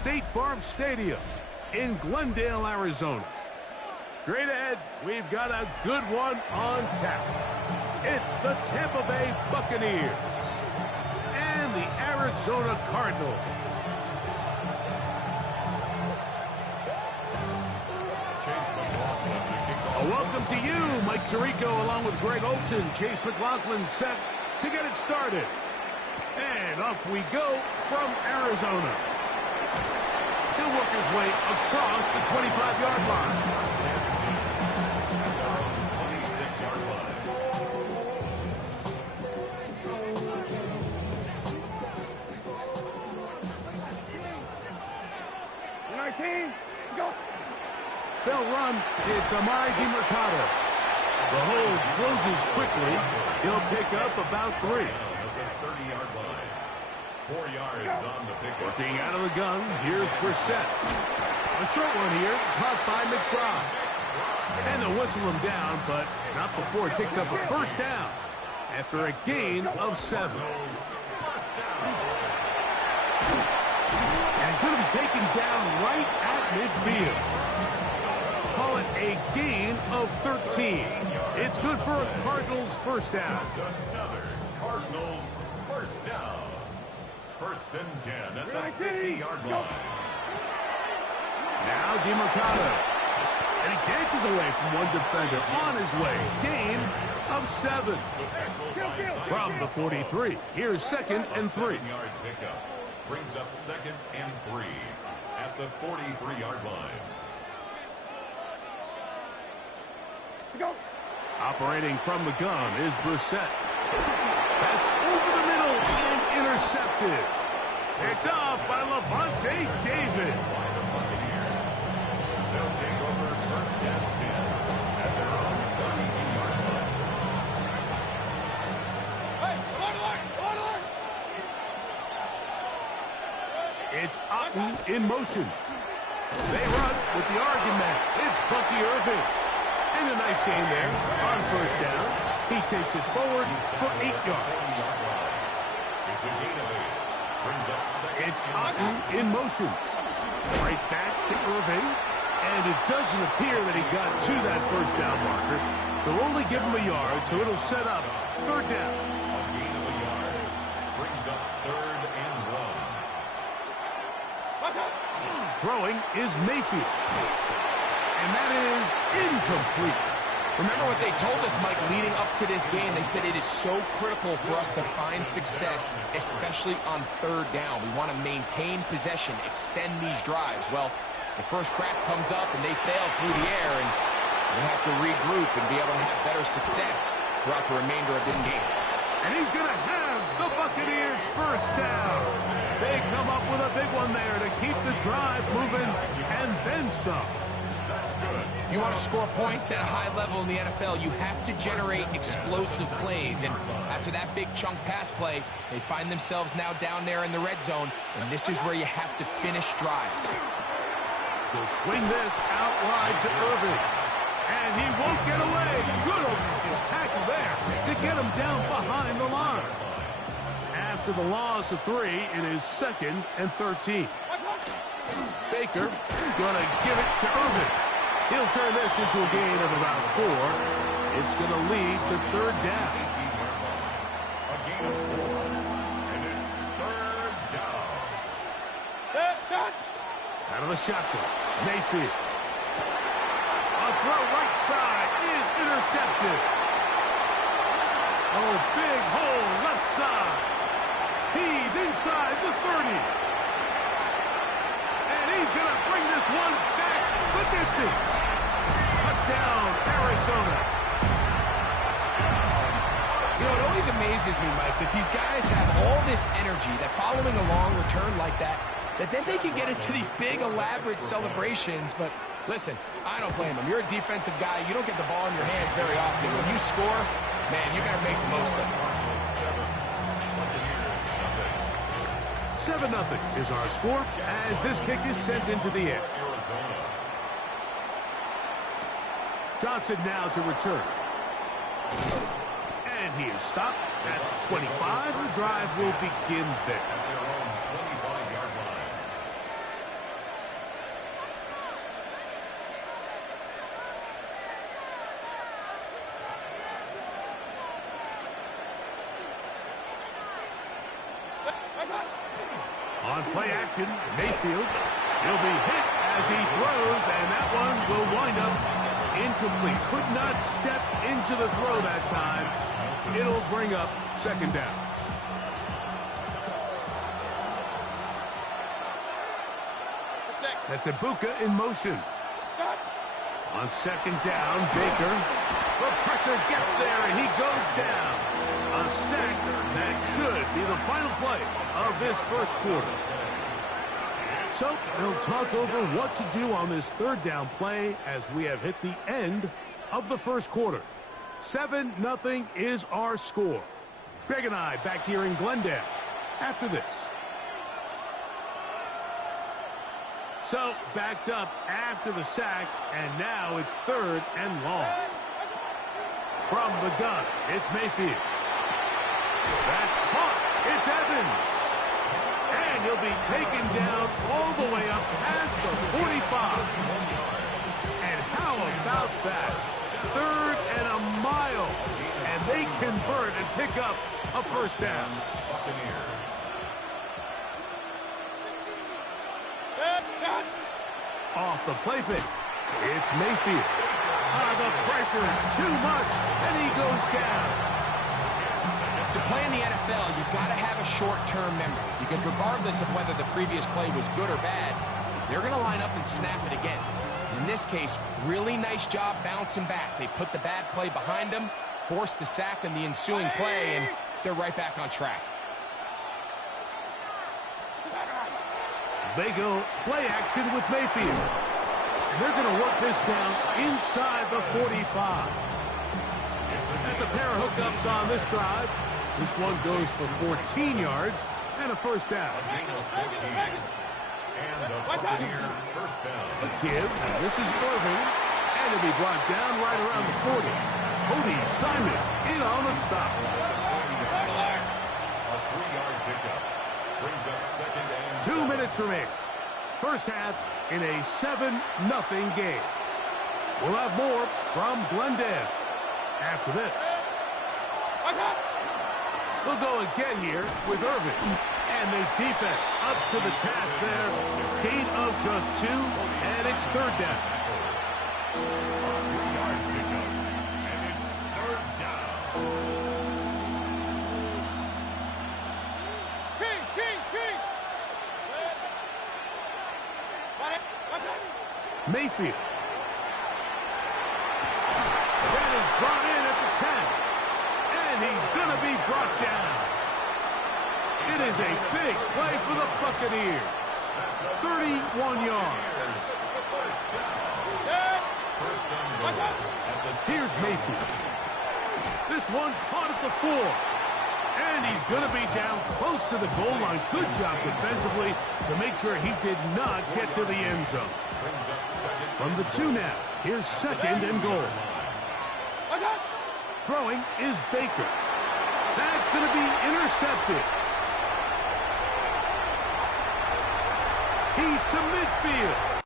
State Farm Stadium in Glendale, Arizona. Straight ahead, we've got a good one on tap. It's the Tampa Bay Buccaneers and the Arizona Cardinals. A welcome to you, Mike Tirico, along with Greg Olson. Chase McLaughlin set to get it started. And off we go from Arizona. He'll work his way across the 25-yard line. 26-yard line. 19, go. They'll run. It's Amari DiMercato. The hold closes quickly. He'll pick up about 3. 30-yard line. 4 yards on the pick. Working out of the gun. Here's Brissett. A short one here. Caught by McBride. And they'll whistle him down, but not before it picks up a first down after a gain of 7. And he's going to be taken down right at midfield. Call it a gain of 13. It's good for a Cardinals first down. Another Cardinals first down. 1st and 10 at the 50-yard line. Now DiMercato. And he dances away from one defender on his way. Gain of 7. From the 43. Here's 2nd and 3. Pickup brings up 2nd and 3 at the 43-yard line. Go. Operating from the gun is Brissett. That's over the middle and intercepted. Picked off by Levante David. They'll take over 1st and 10 at their own 32-yard line. Hey, on. It's Otten in motion. They run with the argument. It's Bucky Irving. And a nice game there on 1st down. He takes it forward for 8 yards. It's a gain of 8. Brings up 2nd. It's Otten in motion. Right back to Irving. And it doesn't appear that he got to that 1st down marker. They'll only give him a yard, so it'll set up 3rd down. A gain of a yard. Brings up 3rd and 1. Throwing is Mayfield. And that is incomplete. Remember what they told us, Mike, leading up to this game. They said it is so critical for us to find success, especially on 3rd down. We want to maintain possession, extend these drives. Well, the first crack comes up and they fail through the air, and they have to regroup and be able to have better success throughout the remainder of this game. And he's going to have the Buccaneers first down. They come up with a big one there to keep the drive moving and then some. If you want to score points at a high level in the NFL, you have to generate explosive plays. And after that big chunk pass play, they find themselves now down there in the red zone, and this is where you have to finish drives. He'll swing this out wide to Irving. And he won't get away. Good open tackle there to get him down behind the line. After the loss of 3, it is 2nd and 13. Baker gonna give it to Irving. He'll turn this into a gain of about 4. It's going to lead to 3rd down. A gain of 4. And it's 3rd down. Out of the shotgun. Mayfield. A throw right side is intercepted. Oh, big hole left side. He's inside the 30. And he's going to bring this one back the distance. Touchdown, Arizona. You know, it always amazes me, Mike, that these guys have all this energy, that following a long return like that then they can get into these big, elaborate celebrations. But listen, I don't blame them. You're a defensive guy. You don't get the ball in your hands very often. When you score, man, you got to make the most of it. 7-0 is our score as this kick is sent into the air. Johnson now to return. And he is stopped at 25. The drive will begin there. On play action, Mayfield. He'll be hit as he throws, and that one will wind up incomplete. Could not step into the throw that time. It'll bring up second down. That's Ibuka in motion. On second down, Baker. The pressure gets there, and he goes down. A sack that should be the final play of this first quarter. So they'll talk over what to do on this third down play as we have hit the end of the first quarter. 7-0 is our score. Greg and I back here in Glendale after this. So backed up after the sack, and now it's third and long. From the gun, it's Mayfield. That's caught. It's Evans. And he'll be taken down all the way up past the 45. And how about that? Third and a mile. And they convert and pick up a first down. Off the play fake. It's Mayfield. The pressure, too much, and he goes down. To play in the NFL, you've got to have a short-term memory, because regardless of whether the previous play was good or bad, they're going to line up and snap it again. In this case, really nice job bouncing back. They put the bad play behind them, forced the sack in the ensuing play, and they're right back on track. They go play action with Mayfield. And they're going to work this down inside the 45. That's a pair of hookups on this drive. This one goes for 14 yards and a first down. A give, and this is Irving. And it'll be brought down right around the 40. Cody Simon in on the stop. A 3-yard pickup brings up second and 2 minutes remaining. First half in a 7-0 game. We'll have more from Glendale after this. We'll go again here with Irving. And this defense up to the task there. Gain of just 2, and it's third down. a 3-yard pickup, and it's third down. Mayfield. That is brought in at the 10. And he's going to be brought down. It is a big play for the Buccaneers. 31 yards. Here's Mayfield. This one caught at the 4. And he's going to be down close to the goal line. Good job defensively to make sure he did not get to the end zone. From the 2 now, here's second and goal. Throwing is Baker. That's going to be intercepted. He's to midfield.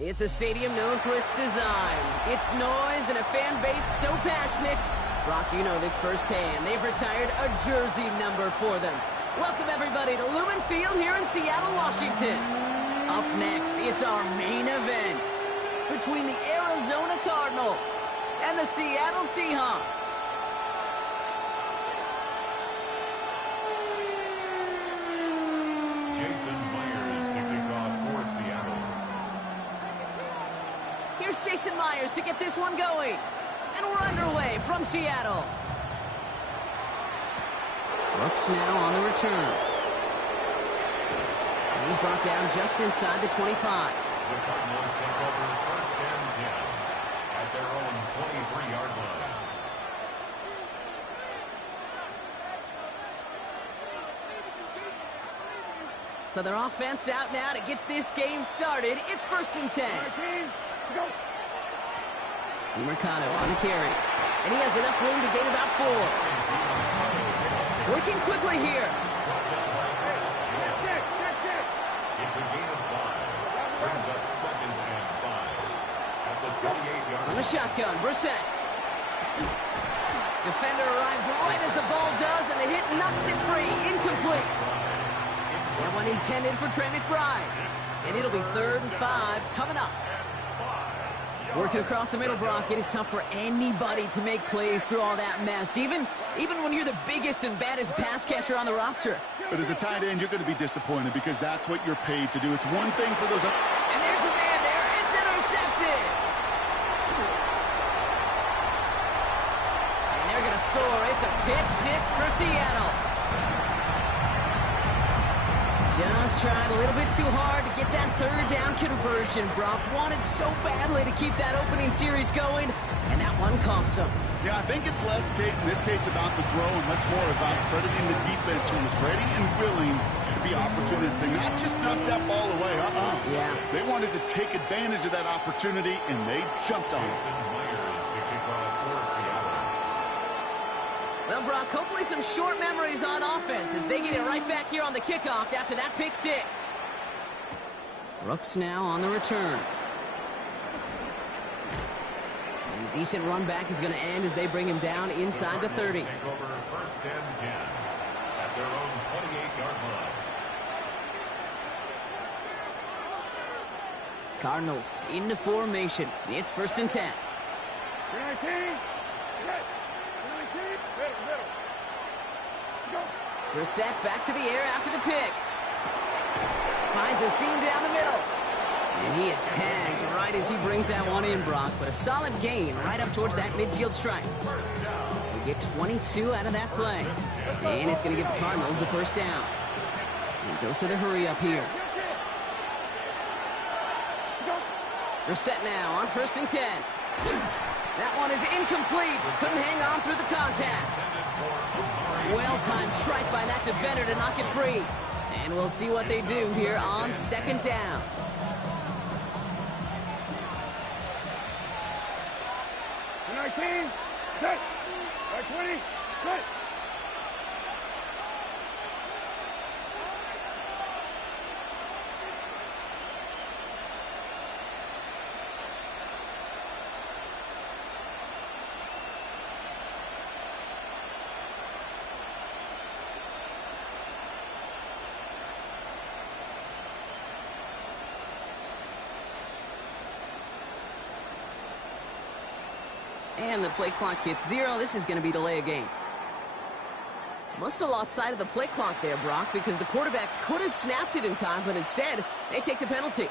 It's a stadium known for its design, its noise, and a fan base so passionate. Brock, you know this firsthand. They've retired a jersey number for them. Welcome, everybody, to Lumen Field here in Seattle, Washington. Up next, it's our main event between the Arizona Cardinals and the Seattle Seahawks. Here's Jason Myers to get this one going. And we're underway from Seattle. Brooks now on the return. And he's brought down just inside the 25. The Cardinals take over first and 10 at their own 23-yard line. So their offense out now to get this game started. It's first and 10. DiMercado on the carry. And he has enough room to gain about 4. Working quickly here. It's a gain of 5. Brings up second and 5 at the 28-yard line. On the shotgun, Brissett. Defender arrives right as the ball does, and the hit knocks it free. Incomplete. That one intended for Trey McBride. And it'll be 3rd and 5 coming up. Working across the middle, Brock. It is tough for anybody to make plays through all that mess, even when you're the biggest and baddest pass catcher on the roster. But as a tight end, you're going to be disappointed because that's what you're paid to do. It's one thing for those... And there's a man there. It's intercepted. And they're going to score. It's a pick 6 for Seattle. Just tried a little bit too hard to get that 3rd down conversion. Brock wanted so badly to keep that opening series going, and that one cost him. Yeah, I think it's less, Kate, in this case about the throw and much more about crediting the defense who was ready and willing to be opportunistic, not just knock that ball away. Yeah. They wanted to take advantage of that opportunity, and they jumped on it. Well, Brock, hopefully some short memories on offense as they get it right back here on the kickoff after that pick 6. Brooks now on the return. And a decent run back is going to end as they bring him down inside the 30. Take over first and 10 at their own 28-yard line. Cardinals into formation. It's first and 10. Brissett back to the air after the pick. Finds a seam down the middle. And he is tagged right as he brings that one in, Brock. But a solid gain right up towards that midfield stripe. They get 22 out of that play. And it's going to give the Cardinals a first down. And dose of the hurry up here. Brissett now on first and 10. That one is incomplete. Couldn't hang on through the contact. Well-timed strike by that defender to knock it free. And we'll see what they do here on 2nd down. Good. 20, good. And the play clock hits 0. This is going to be delay a game. Must have lost sight of the play clock there, Brock, because the quarterback could have snapped it in time, but instead, they take the penalty.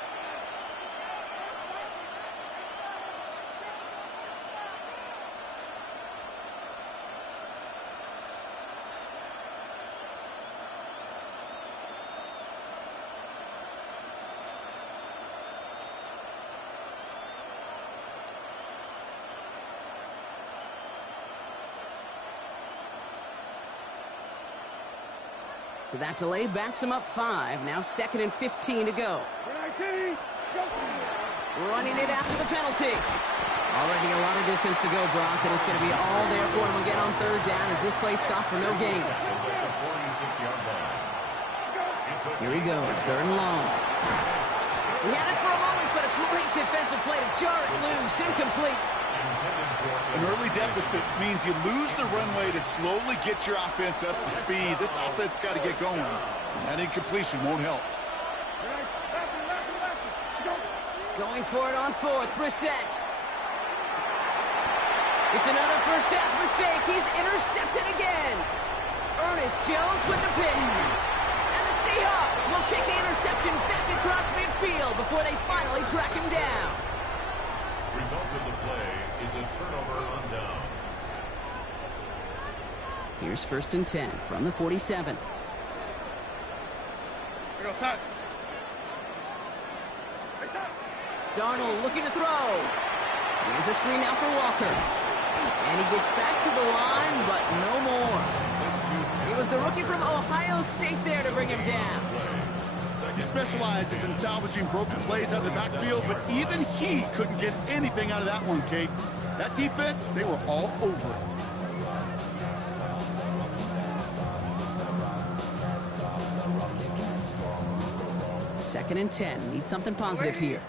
So that delay backs him up 5. Now 2nd and 15 to go. Running it after the penalty. Already a lot of distance to go, Brock, and it's going to be all there for him again on 3rd down as this play stopped for no gain. Here he goes, 3rd and long. He had it for a moment, but a great defensive play to jar it loose. Incomplete. An early deficit means you lose the runway to slowly get your offense up to speed. This offense got to get going. That incompletion won't help. Going for it on 4th, Brissett. It's another first half mistake. He's intercepted again. Ernest Jones with the pick. And the Seahawks will take the interception back across midfield before they finally track him down. Result of the play is a turnover on downs. Here's 1st and 10 from the 47. Darnold looking to throw. Here's a screen now for Walker. And he gets back to the line, but no more. It was the rookie from Ohio State there to bring him down. He specializes in salvaging broken plays out of the backfield, but even he couldn't get anything out of that one, Kate. That defense, they were all over it. Second and 10. Need something positive here.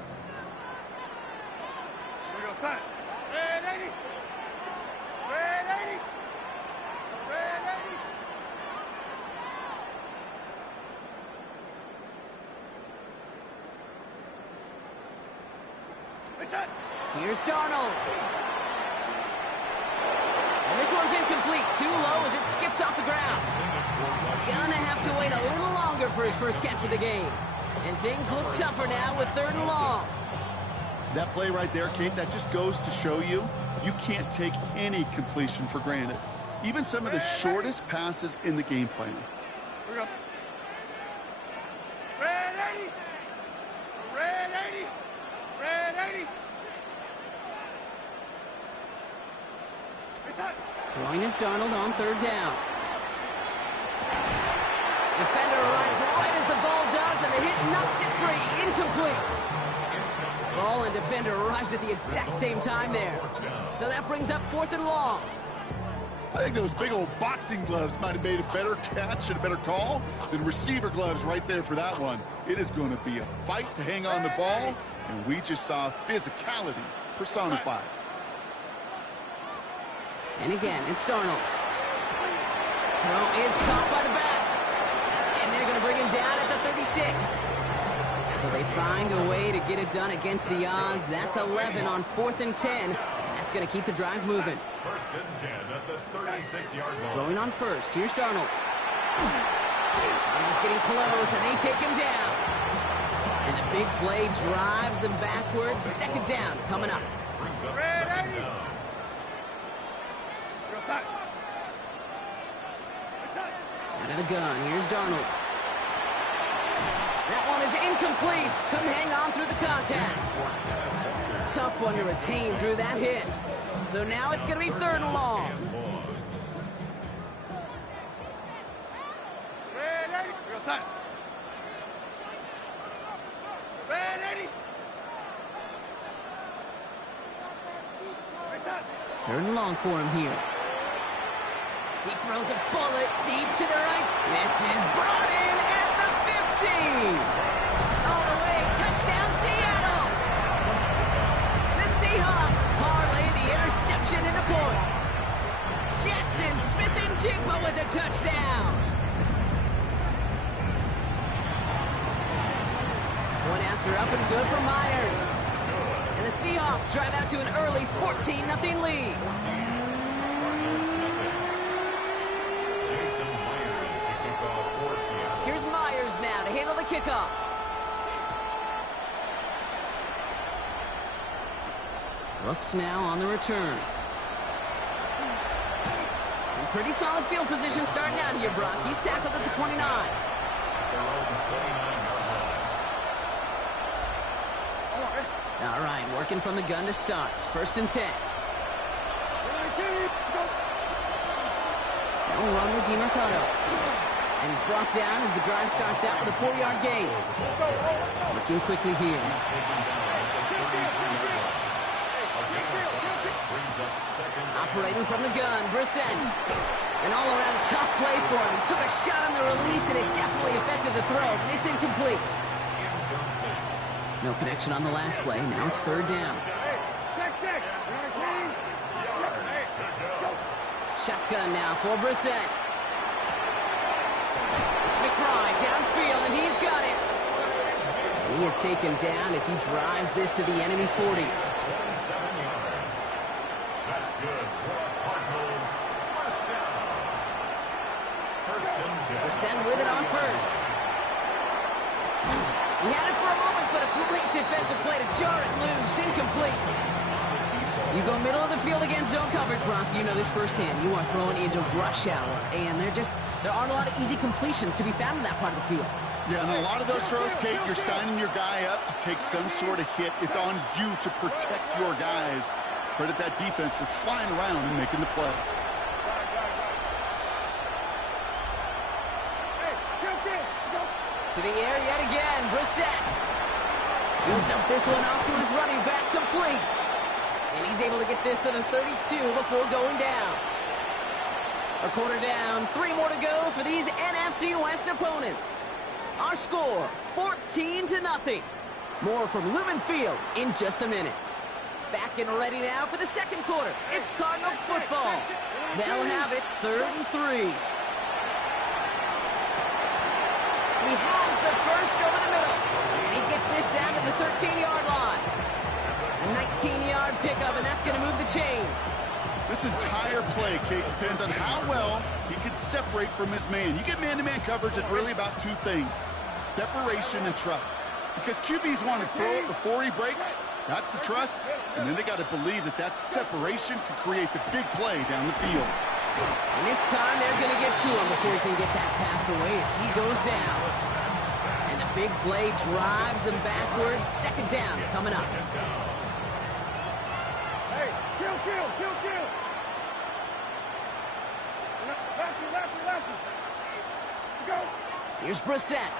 Here's Darnold. And this one's incomplete. Too low as it skips off the ground. Gonna have to wait a little longer for his first catch of the game. And things look tougher now with 3rd and long. That play right there, Kate, that just goes to show you, you can't take any completion for granted. Even some of the shortest passes in the game plan. Throwing is Darnold on 3rd down. Defender arrives right as the ball does, and the hit knocks it free. Incomplete. Ball and defender arrived at the exact same time there. So that brings up 4th and long. I think those big old boxing gloves might have made a better catch and a better call than receiver gloves right there for that one. It is going to be a fight to hang on the ball, and we just saw physicality personified. And again, it's Darnold. Throw is caught by the back. And they're going to bring him down at the 36. So they find a way to get it done against the odds. That's 11 on 4th and 10. And that's going to keep the drive moving. 1st and 10 at the 36-yard line. Going on first. Here's Darnold. He's getting close, and they take him down. And the big play drives them backwards. 2nd down coming up. Brings up 2nd down. Out of the gun, here's Darnold. That one is incomplete. Couldn't hang on through the contact. Tough one to retain through that hit. So now it's going to be 3rd and long. Third and long for him here. He throws a bullet deep to the right. This is brought in at the 15. All the way, touchdown Seattle. The Seahawks parlay the interception into points. Jackson Smith-Njigba with a touchdown. One after up and good for Myers. And the Seahawks drive out to an early 14-0 lead. Here's Myers now to handle the kickoff. Brooks now on the return. In pretty solid field position starting out here, Brock. He's tackled at the 29. All right, working from the gun to start. 1st and 10. Now run with DeMarcado. And he's brought down as the drive starts out with a 4-yard gain. Looking quickly here. Operating from the gun, Brissett. An all-around tough play for him. He took a shot on the release, and it definitely affected the throw. It's incomplete. No connection on the last play. Now it's 3rd down. Shotgun now for Brissett. It's McBride downfield, and he's got it. And he is taken down as he drives this to the enemy 40. 27 yards. That's good for Cardinals. First down. 1st and 10. Brissett with it on first. He had it for a moment, but a great defensive play to jar it loose. Incomplete. You go middle of the field against zone coverage, Brock. You know this firsthand. You are throwing into rush hour, and there aren't a lot of easy completions to be found in that part of the field. Yeah, and a lot of those throws, Kate, you're signing your guy up to take some sort of hit. It's on you to protect your guys. Credit that defense for flying around and making the play. To the air yet again, Brissett. He'll dump this one off to his running back, complete. And he's able to get this to the 32 before going down. A quarter down, 3 more to go for these NFC West opponents. Our score, 14-0. More from Lumen Field in just a minute. Back and ready now for the second quarter. It's Cardinals football. They'll have it 3rd and 3. He has the first over the middle, and he gets this down to the 13-yard line. A 19-yard pickup, and that's going to move the chains. This entire play, Kate, depends on how well he can separate from his man. You get man-to-man coverage, it's really about 2 things, separation and trust. Because QBs want to throw it before he breaks, that's the trust, and then they got to believe that that separation can create the big play down the field. And this time they're going to get to him before he can get that pass away as he goes down. And the big play drives them backwards. Second down coming up. Hey, kill. Lefty. Go. Here's Brissett.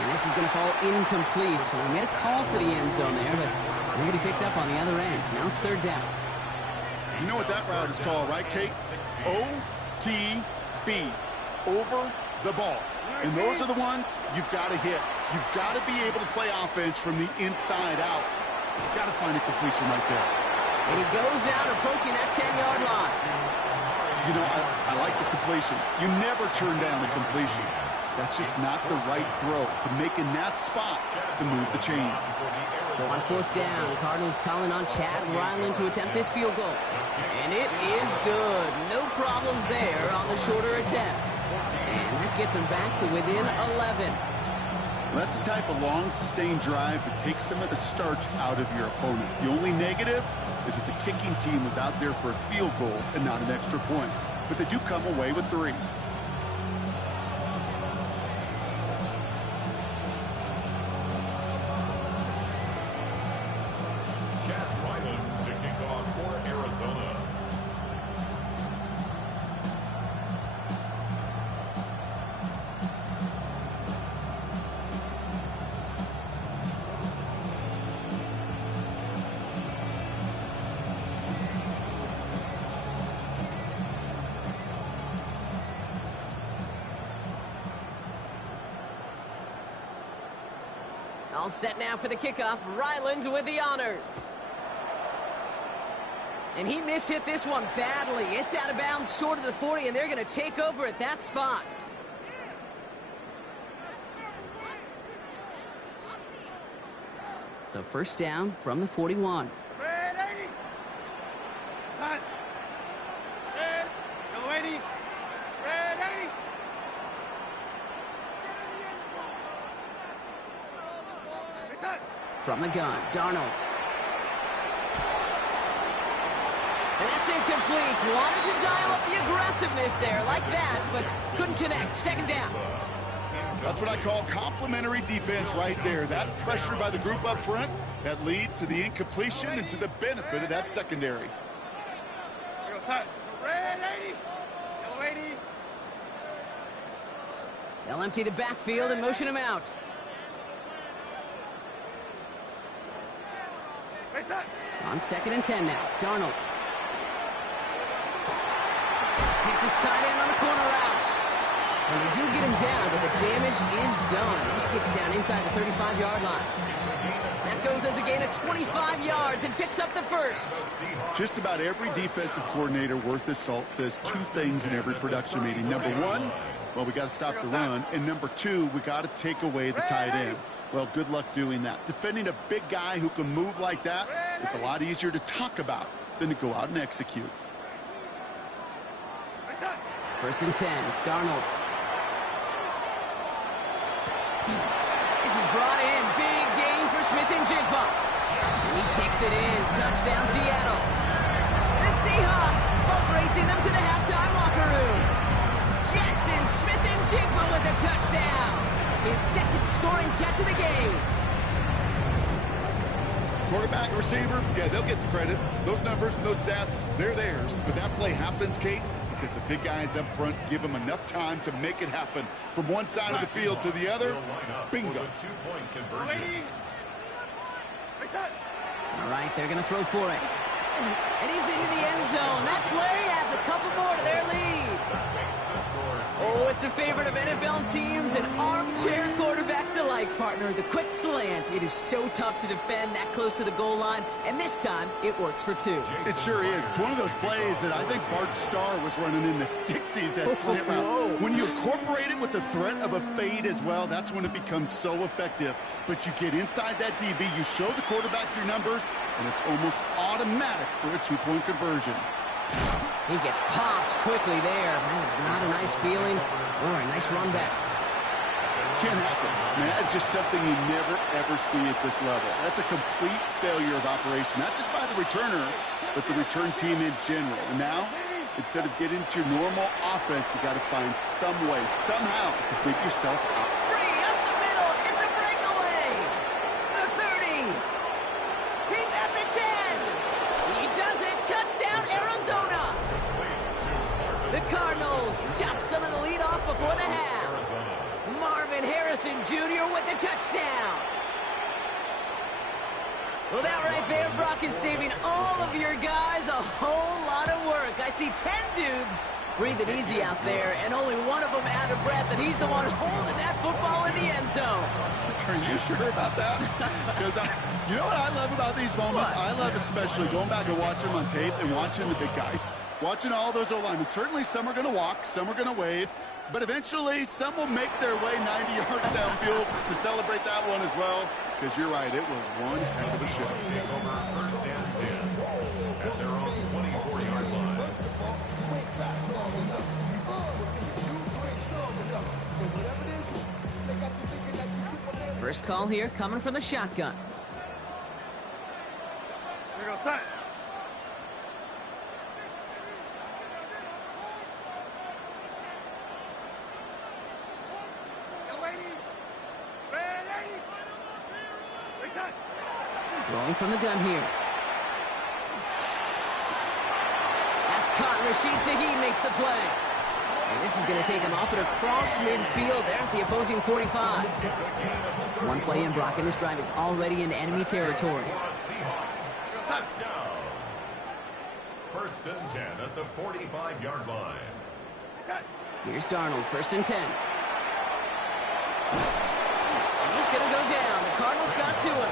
And this is going to fall incomplete. So they made a call for the end zone there, but nobody picked up on the other end. So now it's 3rd down. You know what that route is called, right, Kate? OTB, over the ball. And those are the ones you've got to hit. You've got to be able to play offense from the inside out. You've got to find a completion right there. And he goes out approaching that 10-yard line. You know, I like the completion. You never turn down a completion. That's just not the right throw to make in that spot to move the chains. So on 4th down, Cardinals calling on Chad Ryland to attempt this field goal. And it is good. No problems there on the shorter attempt. And that gets them back to within 11. That's the type of long, sustained drive that takes some of the starch out of your opponent. The only negative is if the kicking team was out there for a field goal and not an extra point. But they do come away with 3. All set now for the kickoff. Ryland with the honors. And he mishit this one badly. It's out of bounds short of the 40, and they're going to take over at that spot. So 1st down from the 41. Red 80. Time. Red. Yellow 80. Red 80. From the gun, Darnold. And that's incomplete. Wanted to dial up the aggressiveness there like that, but couldn't connect. 2nd down. That's what I call complementary defense right there. That pressure by the group up front, that leads to the incompletion and to the benefit of that secondary. Red 80. Yellow 80. They'll empty the backfield and motion him out. On 2nd and 10 now. Darnold. Hits his tight end on the corner route. And they do get him down, but the damage is done. He just gets down inside the 35-yard line. That goes as a gain of 25 yards and picks up the 1st. Just about every defensive coordinator worth his salt says 2 things in every production meeting. Number 1, well, we got to stop the run. And number 2, we got to take away the tight end. Well, good luck doing that. Defending a big guy who can move like that, it's a lot easier to talk about than to go out and execute. 1st and 10, Darnold. This is brought in. Big gain for Smith-Njigba. He takes it in. Touchdown, Seattle. The Seahawks boat racing them to the halftime locker room. Jackson Smith-Njigba with a touchdown. His second scoring catch of the game. Quarterback and receiver, yeah, they'll get the credit. Those numbers and those stats, they're theirs. But that play happens, Kate, because the big guys up front give them enough time to make it happen. From one side of the field to the other, bingo. All right, they're going to throw for it. And he's into the end zone. That play adds a couple more to their lead. Oh, it's a favorite of NFL teams and armchair quarterbacks alike, partner. The quick slant. It is so tough to defend that close to the goal line, and this time it works for two. It sure is. It's one of those plays that I think Bart Starr was running in the 60s, that slant route. When you incorporate it with the threat of a fade as well, that's when it becomes so effective. But you get inside that DB, you show the quarterback your numbers, and it's almost automatic for a two-point conversion. He gets popped quickly there. That is not a nice feeling or a nice run back. Can't happen. Man, that's just something you never, ever see at this level. That's a complete failure of operation, not just by the returner, but the return team in general. And now, instead of getting to your normal offense, you got to find some way, somehow, to dig yourself out. Free up the middle. It's a breakaway. The 30. He's at the 10. He does it. Touchdown, Arizona. The Cardinals chop some of the lead off before the half. Marvin Harrison Jr. with the touchdown. Well, that right there, Brock, is saving all of your guys a whole lot of work. I see 10 dudes breathing easy out there, and only one of them out of breath, and he's the one holding that football in the end zone. Are you sure about that? Because you know what I love about these moments? What? I love especially going back and watching them on tape and watching the big guys. Watching all those O-linemen. Certainly some are going to walk, some are going to wave, but eventually some will make their way 90 yards downfield to celebrate that one as well. Because you're right, it was one heck of a show. First and 10 at their own 24-yard line. First call here coming from the shotgun. Here goes, son. Throwing from the gun here. That's caught. Rashid Shaheed makes the play. And this is going to take him off and across midfield there at the opposing 45. One play in, Brock, and this drive is already in enemy territory. First and 10 at the 45-yard line. Here's Darnold, first and 10. And he's going to go down. The Cardinals got to him.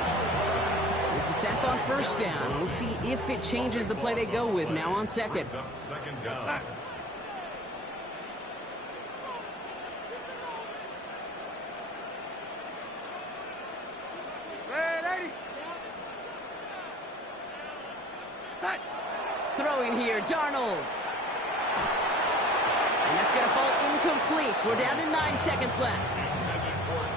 It's a sack on first down. We'll see if it changes the play they go with now on second. Second down. Throwing here, Darnold. And that's going to fall incomplete. We're down to 9 seconds left.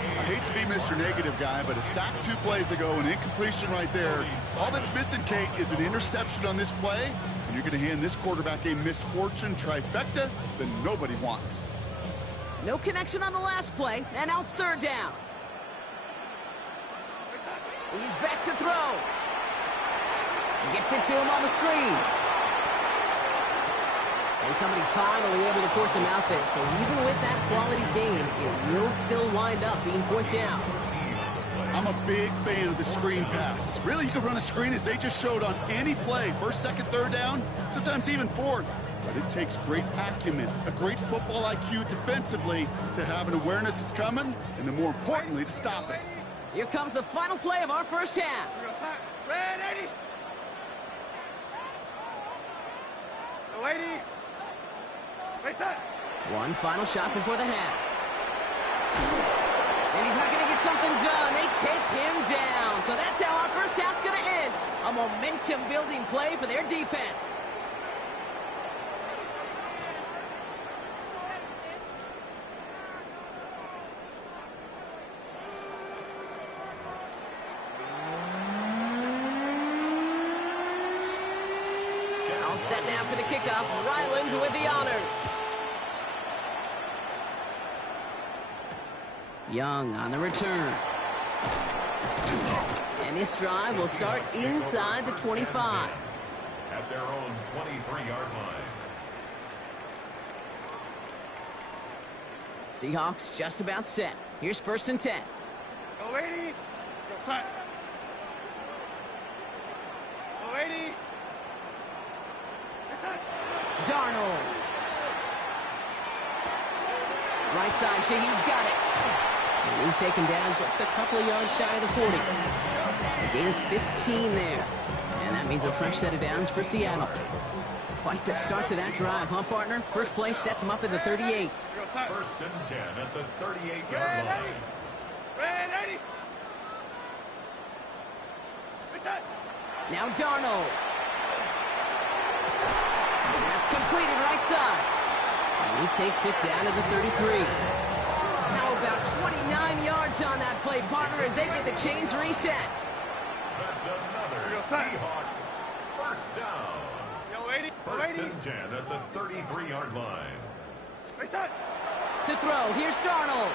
I hate to be Mr. Negative guy, but a sack 2 plays ago, an incompletion right there. All that's missing, Kate, is an interception on this play, and you're going to hand this quarterback a misfortune trifecta that nobody wants. No connection on the last play, and now it's third down. He's back to throw. Gets it to him on the screen. And somebody finally able to force him out there. So even with that quality gain, it will still wind up being fourth down. I'm a big fan of the screen pass. Really, you can run a screen as they just showed on any play. First, second, third down, sometimes even fourth. But it takes great acumen, a great football IQ defensively to have an awareness it's coming, and then more importantly, to stop it. Here comes the final play of our first half. Red 80. The lady. Face up. One final shot before the half. And he's not going to get something done. They take him down. So that's how our first half's going to end. A momentum-building play for their defense. Set now for the kickoff. Ryland with the honors. Young on the return. And this drive will start inside the 25. At their own 23-yard line. Seahawks just about set. Here's 1st and 10. Go, lady. Go, son. Go, lady. Hey, son. Darnold. Right side, Shaheed's got it. And he's taken down just a couple of yards shy of the 40. A gain of 15 there. And that means a fresh set of downs for Seattle. Quite the start to that drive, huh, partner? First play sets him up at the 38. 1st and 10 at the 38-yard line. Red 80. Hey, son. Now Darnold. And that's completed right side. And he takes it down to the 33. How about 29 yards on that play, partner, as they get the chains reset? That's another Seahawks 1st down. Yo, lady. 1st and 10 at the 33-yard line. Hey, son. To throw, here's Darnold.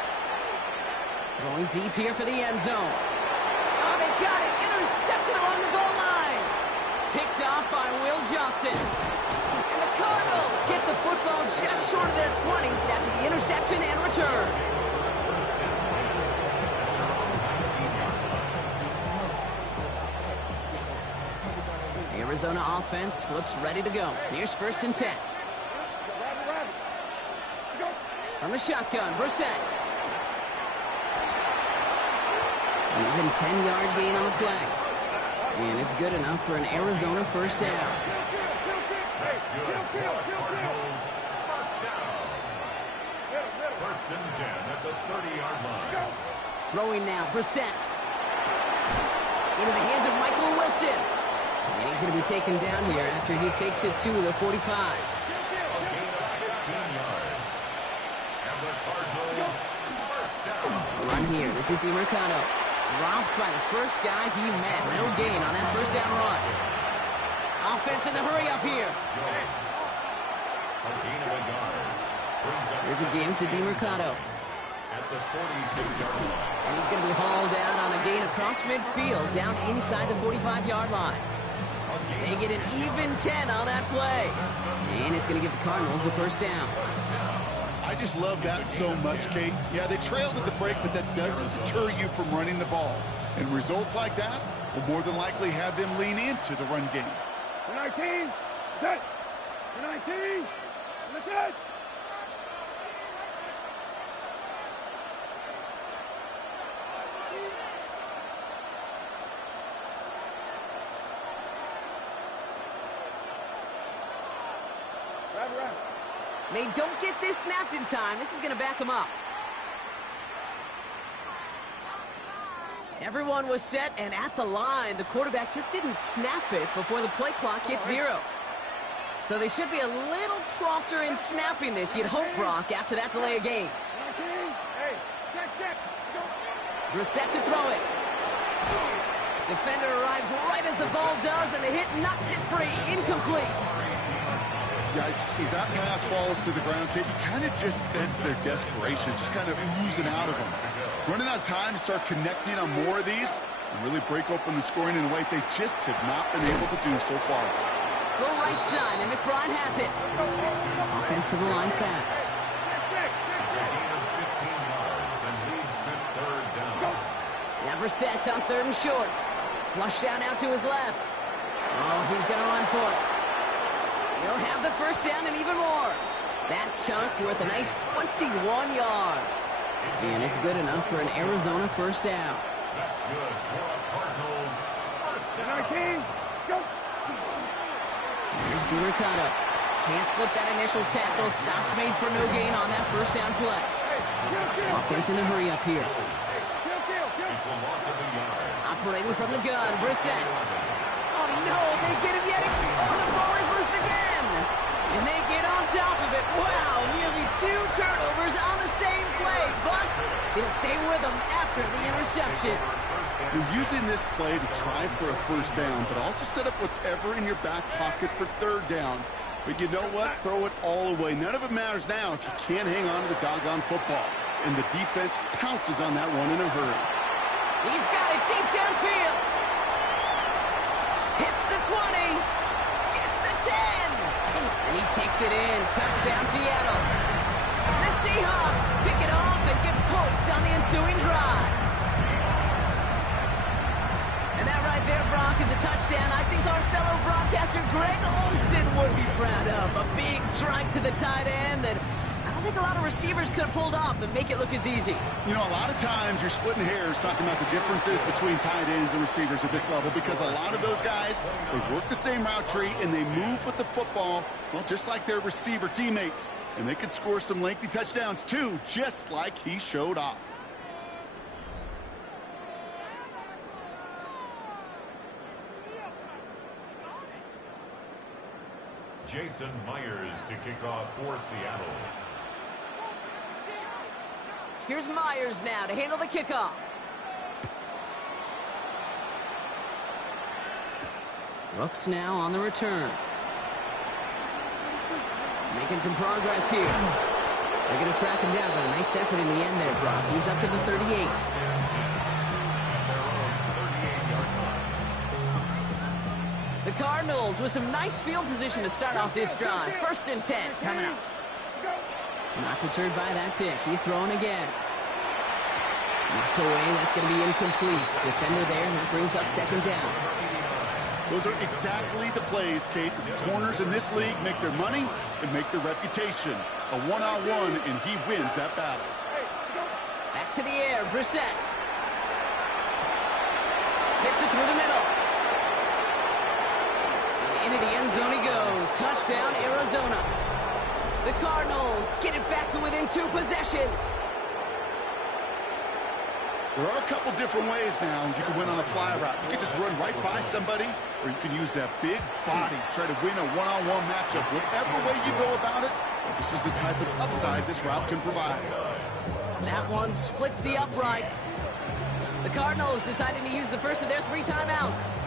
Going deep here for the end zone. Oh, they got it. Intercepted along the goal line. Picked off by Will Johnson. And the Cardinals get the football just short of their 20 after the interception and return. Arizona offense looks ready to go. Here's 1st and 10. From the shotgun, Brissett. An even 10-yard gain on the play. And it's good enough for an Arizona 1st down. That's good. Cardinals 1st down. 1st and 10 at the 30-yard line. Throwing now, Brissett. Into the hands of Michael Wilson. And he's going to be taken down here after he takes it to the 45. A gain of 15 yards. And the Cardinals 1st down. Run here. This is DeMercado. Dropped by the first guy he met. No gain on that 1st down run. Offense in the hurry up here. A gain of a yard. Brings up Here's a game to DeMercado. at the 46-yard line. And he's going to be hauled out on a gain across midfield, down inside the 45-yard line. They get an even 10 on that play. And it's going to give the Cardinals a 1st down. I just love that so much, Kate. Yeah, they trailed at the break, but that doesn't deter you from running the ball. And results like that will more than likely have them lean into the run game. 19. Dead. 19. Dead. They don't get this snapped in time. This is going to back them up. Everyone was set and at the line. The quarterback just didn't snap it before the play clock hit 0. So they should be a little prompter in snapping this. You'd hope, Brock, after that delay of game. Hey, check. Brissett to throw it. Defender arrives right as the ball does, and the hit knocks it free. Incomplete. Yikes, as that pass falls to the ground, Kate, you kind of just sense their desperation, just kind of oozing out of them. Running out of time to start connecting on more of these and really break open the scoring in a way they just have not been able to do so far. Go right side, and McBride has it. Offense to the line fast. It's a gain of 15 yards and leads to 3rd down. Now Brissett's on 3rd and short. Flushed out now to his left. Oh, he's going to run for it. He'll have the 1st down and even more. That chunk worth a nice 21 yards. And it's good enough for an Arizona 1st down. That's good for a Cardinals 1st down. 19. Go. Here's DeMercado. Can't slip that initial tackle. Stops made for no gain on that 1st down play. Offense in the hurry up here. It's a loss of a yard. Operating from the gun, Brissett. Oh no, they get him yet again. Oh, the ball is loose again. And they get on top of it. Wow, nearly 2 turnovers on the same play. But it'll stay with them after the interception. First You're using this play to try for a first down, but also set up whatever in your back pocket for third down. But you know what? Throw it all away. None of it matters now if you can't hang on to the doggone football. And the defense pounces on that one in a hurry. He's got it deep downfield. Hits the 20. Gets the 10. And he takes it in. Touchdown, Seattle. The Seahawks pick it off and get points on the ensuing drive. And that right there, Brock, is a touchdown I think our fellow broadcaster Greg Olsen would be proud of. A big strike to the tight end that I don't think a lot of receivers could have pulled off and make it look as easy. You know, a lot of times you're splitting hairs talking about the differences between tight ends and receivers at this level because a lot of those guys, they work the same route tree and they move with the football, well, just like their receiver teammates. And they can score some lengthy touchdowns too, just like he showed off. Jason Myers to kick off for Seattle. Here's Myers now to handle the kickoff. Brooks now on the return. Making some progress here. They're going to track him down, but a nice effort in the end there, Brock. He's up to the 38. The Cardinals with some nice field position to start off this drive. 1st and 10 coming up. Not deterred by that pick. He's throwing again. Knocked away. That's going to be incomplete. Defender there. That brings up 2nd down. Those are exactly the plays, Kate, that the corners in this league make their money and make their reputation. A one-on-one, and he wins that battle. Back to the air. Brissett. Hits it through the middle. And into the end zone he goes. Touchdown, Arizona. The Cardinals get it back to within 2 possessions. There are a couple different ways now you can win on a fly route. You can just run right by somebody, or you can use that big body, try to win a one-on-one matchup. Whatever way you go about it, this is the type of upside this route can provide. That one splits the uprights. The Cardinals deciding to use the first of their 3 timeouts.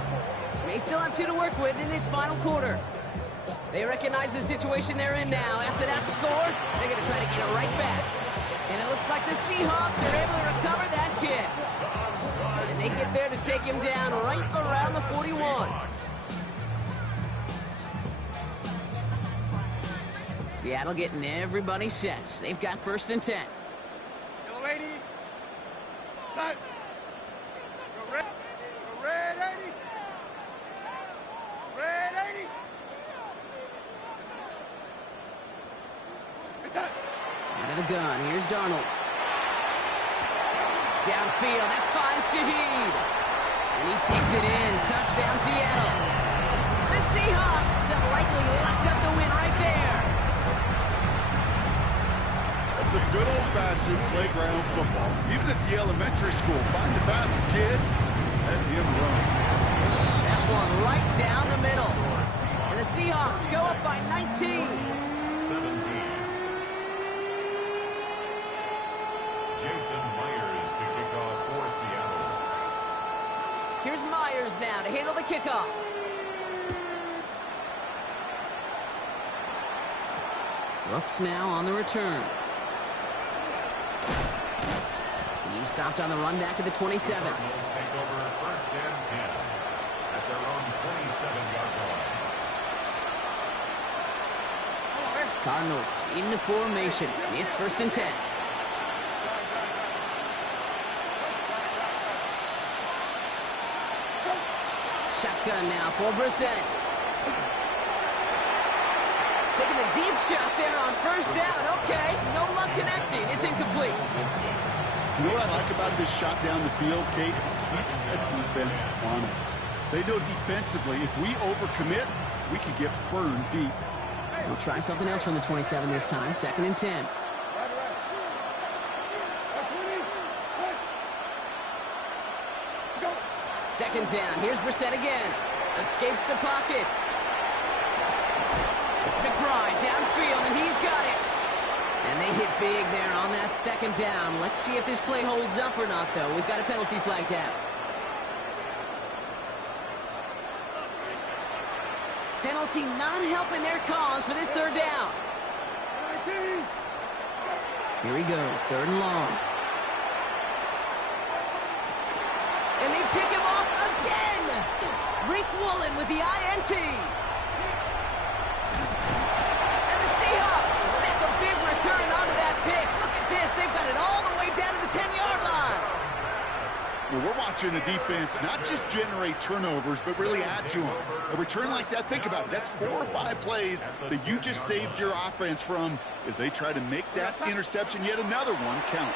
May still have 2 to work with in this final quarter. They recognize the situation they're in now. After that score, they're going to try to get it right back. And it looks like the Seahawks are able to recover that kick. And they get there to take him down right around the 41. Seattle getting everybody set. They've got 1st and 10. Yellow 80. Set. Go red. Go red 80. Red 80. It's set. Out of the gun. Here's Darnold. Downfield. That finds Shaheed. And he takes it in. Touchdown, Seattle. The Seahawks have likely locked up the win right there. That's some good old-fashioned playground football. Even at the elementary school, find the fastest kid, let him run. That one right down the middle. And the Seahawks go up by 19. 17. Jason Myers to kick off for Seattle. Here's Myers now to handle the kickoff. Brooks now on the return. He's stopped on the run back at the 27. Cardinals take over 1st and 10 at their own 27-yard line. Cardinals into formation. It's 1st and 10. Shotgun now for Brissett. Taking a deep shot there on 1st down. Okay, no luck connecting. It's incomplete. You know what I like about this shot down the field, Kate? It keeps a defense honest. They know defensively, if we overcommit, we could get burned deep. We'll try something else from the 27 this time. 2nd and 10. Second down. Here's Brissett again. Escapes the pocket. It's McBride downfield, and he's got it. And they hit big there on that 2nd down. Let's see if this play holds up or not, though. We've got a penalty flag down. penalty not helping their cause for this third down. 19. Here he goes, third and long. And they pick him off again! Rick Woolen with the INT. And the Seahawks set a big return onto that pick. Look at this, they've got it all the way down to the 10-yard line. Well, we're watching the defense not just generate turnovers, but really add to them. A return like that, think about it. That's 4 or 5 plays that you just saved your offense from as they try to make that interception, yet another one, count.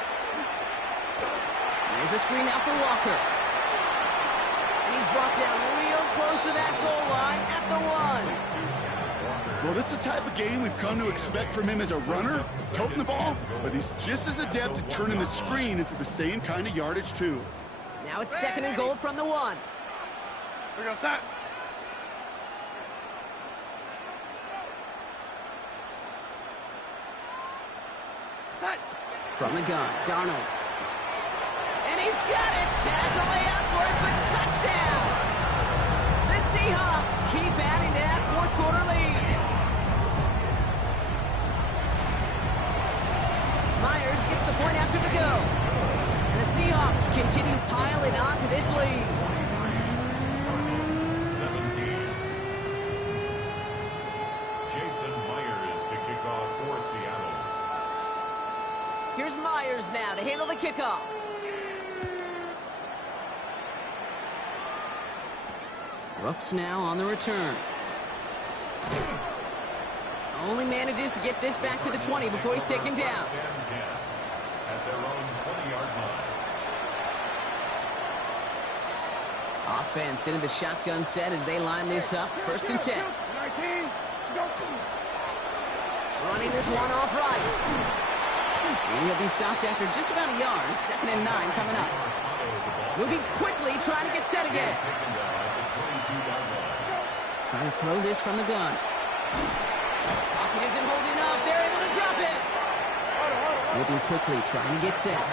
There's a screen now for Walker. And he's brought down real close to that goal line at the 1. Well, this is the type of game we've come to expect from him as a runner, toting the ball, but he's just as adept at turning the screen into the same kind of yardage, too. Now it's second and goal from the 1. We go, set. Set. From the gun, Darnold. And he's got it! Has a way out for it, but touchdown! The Seahawks keep adding to that fourth quarter lead. Myers gets the point after to go. And the Seahawks continue piling on to this lead. 17. Jason Myers to kick off for Seattle. Here's Myers now to handle the kickoff. Brooks now on the return. Only manages to get this back to the 20 before he's taken down. At their own 20-yard line. Offense into the shotgun set as they line this up. First and 10. 19. Go. Running this one off right. And he'll be stopped after just about a yard. Second and 9 coming up. Moving quickly, trying to get set again. Trying to throw this from the gun. Pocket isn't holding up. They're able to drop it. Moving quickly, trying to get set.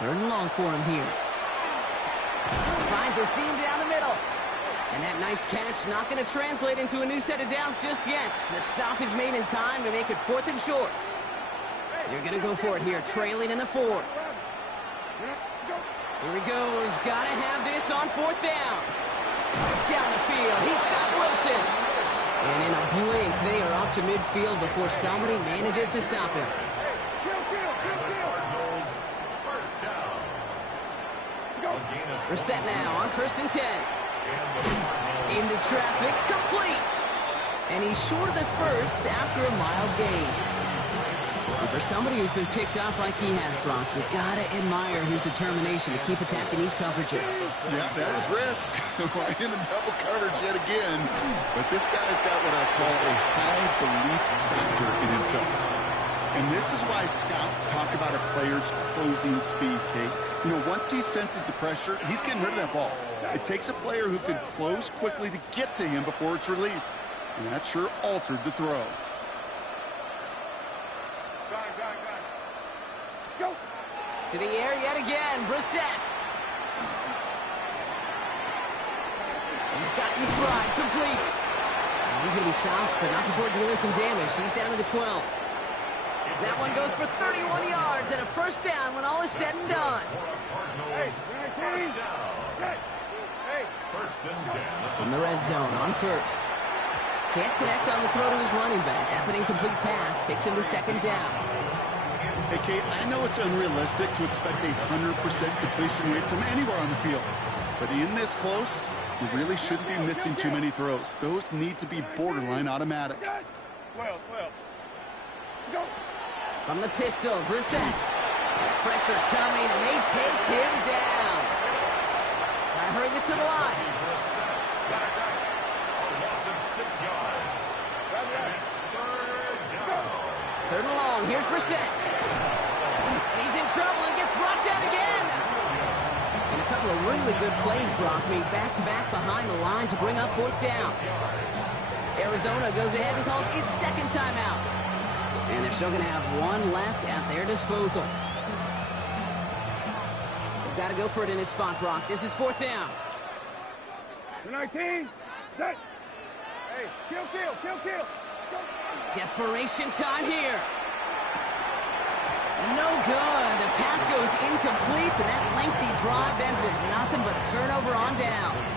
Third and long for him here. Finds a seam down the middle. And that nice catch not going to translate into a new set of downs just yet. The stop is made in time to make it 4th and short. They're going to go for it here, trailing in the 4th. Here he goes. Got to have this on 4th down. Down the field. He's got Wilson. And in a blink, they are up to midfield before somebody manages to stop him. We're set now on 1st and 10. Into traffic, complete. And he's short of the first after a mild gain. And for somebody who's been picked off like he has, Brock, you gotta admire his determination to keep attacking these coverages. Yeah, that is risk. Right in the double coverage yet again. But this guy's got what I call a high belief factor in himself. And this is why scouts talk about a player's closing speed, Kate. You know, once he senses the pressure, he's getting rid of that ball. It takes a player who can close quickly to get to him before it's released. And that sure altered the throw. Go. To the air yet again, Brissett. He's got McBride complete. He's going to be stopped, but not before dealing some damage. He's down to the 12. That one goes for 31 yards and a first down when all is said and done. Hey, 19. Hey. First and 10. From the red zone on first. Can't connect on the throw to his running back. That's an incomplete pass. Takes him to second down. Hey, Kate, I know it's unrealistic to expect a 100% completion rate from anywhere on the field. But in this close, you really shouldn't be missing too many throws. Those need to be borderline automatic. 12. Go. From the pistol, Brissett. Pressure coming, and they take him down. I heard this to the line. Third and long, here's Brissett. He's in trouble and gets brought down again. And a couple of really good plays, Brock, made back-to-back behind the line to bring up 4th down. Arizona goes ahead and calls its second timeout. And they're still going to have one left at their disposal. They've got to go for it in this spot, Brock. This is 4th down. You're 19. Set. Hey, kill. Go. Desperation time here. No good. The pass goes incomplete, and that lengthy drive ends with nothing but a turnover on downs.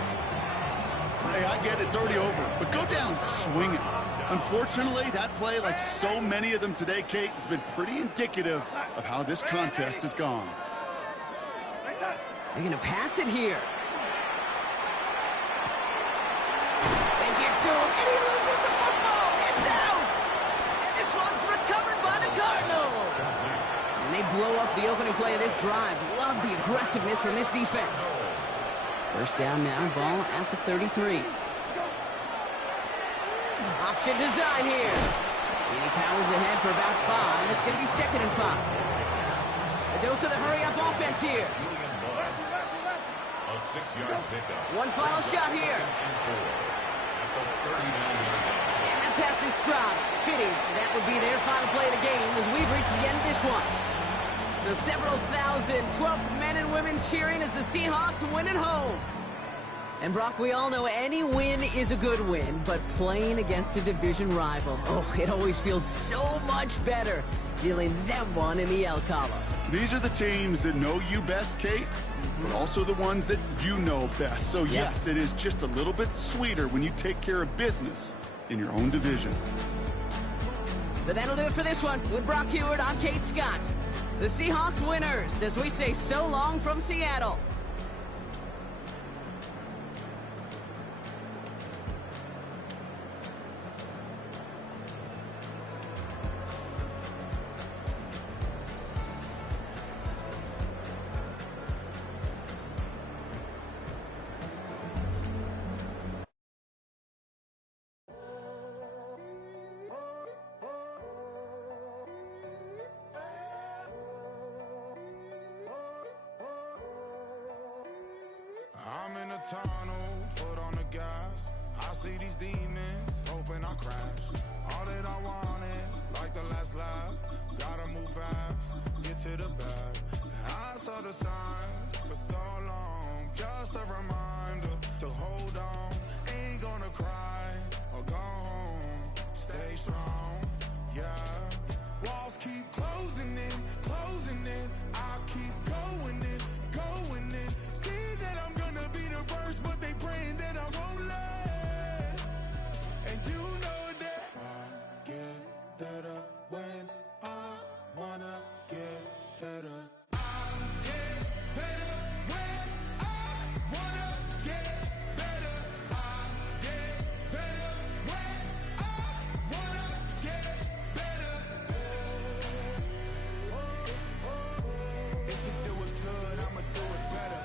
Hey, I get it. It's already over. But go down swinging. Unfortunately, that play, like so many of them today, Kate, has been pretty indicative of how this contest has gone. They're going to pass it here. They get to him, and he loses the football. It's out. And this one's recovered by the Cardinals. And they blow up the opening play of this drive. Love the aggressiveness from this defense. First down now, ball at the 33. Option design here. Danny Powers ahead for about 5. It's going to be 2nd and 5. A dose of the hurry-up offense here. A 6-yard pickup. One final shot here. And that pass is dropped. Fitting. That would be their final play of the game as we've reached the end of this one. So several thousand 12th men and women cheering as the Seahawks win at home. And Brock, we all know any win is a good win, but playing against a division rival, oh, it always feels so much better dealing them one in the L column. These are the teams that know you best, Kate, but also the ones that you know best. So, yes, it is just a little bit sweeter when you take care of business in your own division. So that'll do it for this one. With Brock Heward, I'm Kate Scott. The Seahawks winners, as we say so long from Seattle. I'm in a tunnel, foot on the gas. I see these demons, hoping I crash. All that I wanted, like the last laugh. Gotta move fast, get to the bag. I saw the signs for so long, just a reminder to hold on. Ain't gonna cry or go home, stay strong, yeah. Walls keep closing in, I keep going in. See that I'm gonna be the first, but they praying that I won't let. And you know that I get better when I wanna get better. I get better when I wanna get better. I get better when I wanna get better. If you do it good, I'ma do it better.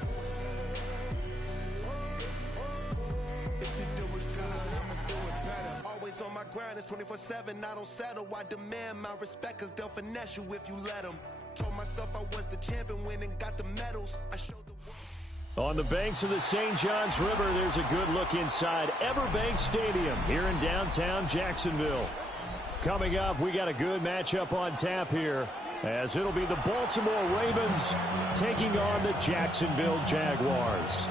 If you do it good, I'ma do it better. Always on my grind, it's 24/7, I don't settle. I demand my respect, cause they'll finesse you if you let them. Told myself I was the champion, win and got the medals. I showed the world. On the banks of the St. Johns River, there's a good look inside Everbank Stadium here in downtown Jacksonville. Coming up, we got a good matchup on tap here, as it'll be the Baltimore Ravens taking on the Jacksonville Jaguars.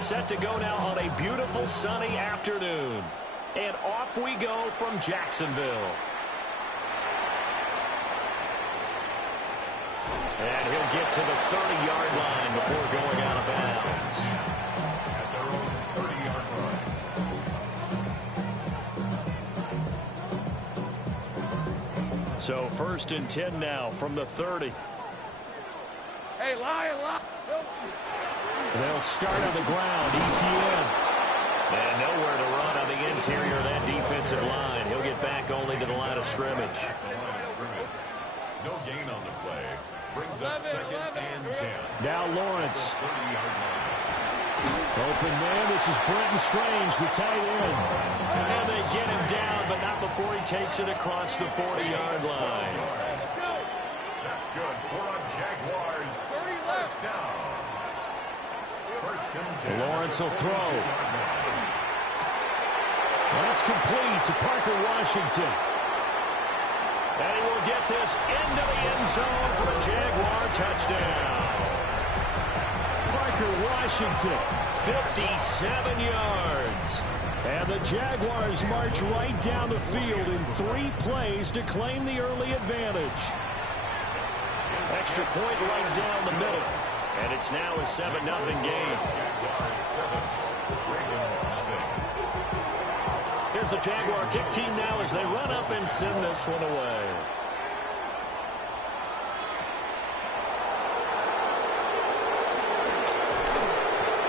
Set to go now on a beautiful sunny afternoon. And off we go from Jacksonville. And he'll get to the 30-yard line before going out of bounds. At their own 30-yard line. So 1st and 10 now from the 30. Hey, lie. They'll start on the ground, ETN. And nowhere to run on the interior of that defensive line. He'll get back only to the line of scrimmage. No gain on the play. Brings up 2nd and 10. Now Lawrence. 30-yard line. Open man, this is Brenton Strange, the tight end. And they get him down, but not before he takes it across the 40-yard line. That's good for a Jaguars. 1st down. 1st and 10. Lawrence will throw. That's complete to Parker Washington. And he will get this into the end zone for a Jaguar touchdown. Parker Washington, 57 yards. And the Jaguars march right down the field in 3 plays to claim the early advantage. Extra point right down the middle. And it's now a 7-0 game. Here's the Jaguar kick team now as they run up and send this one away.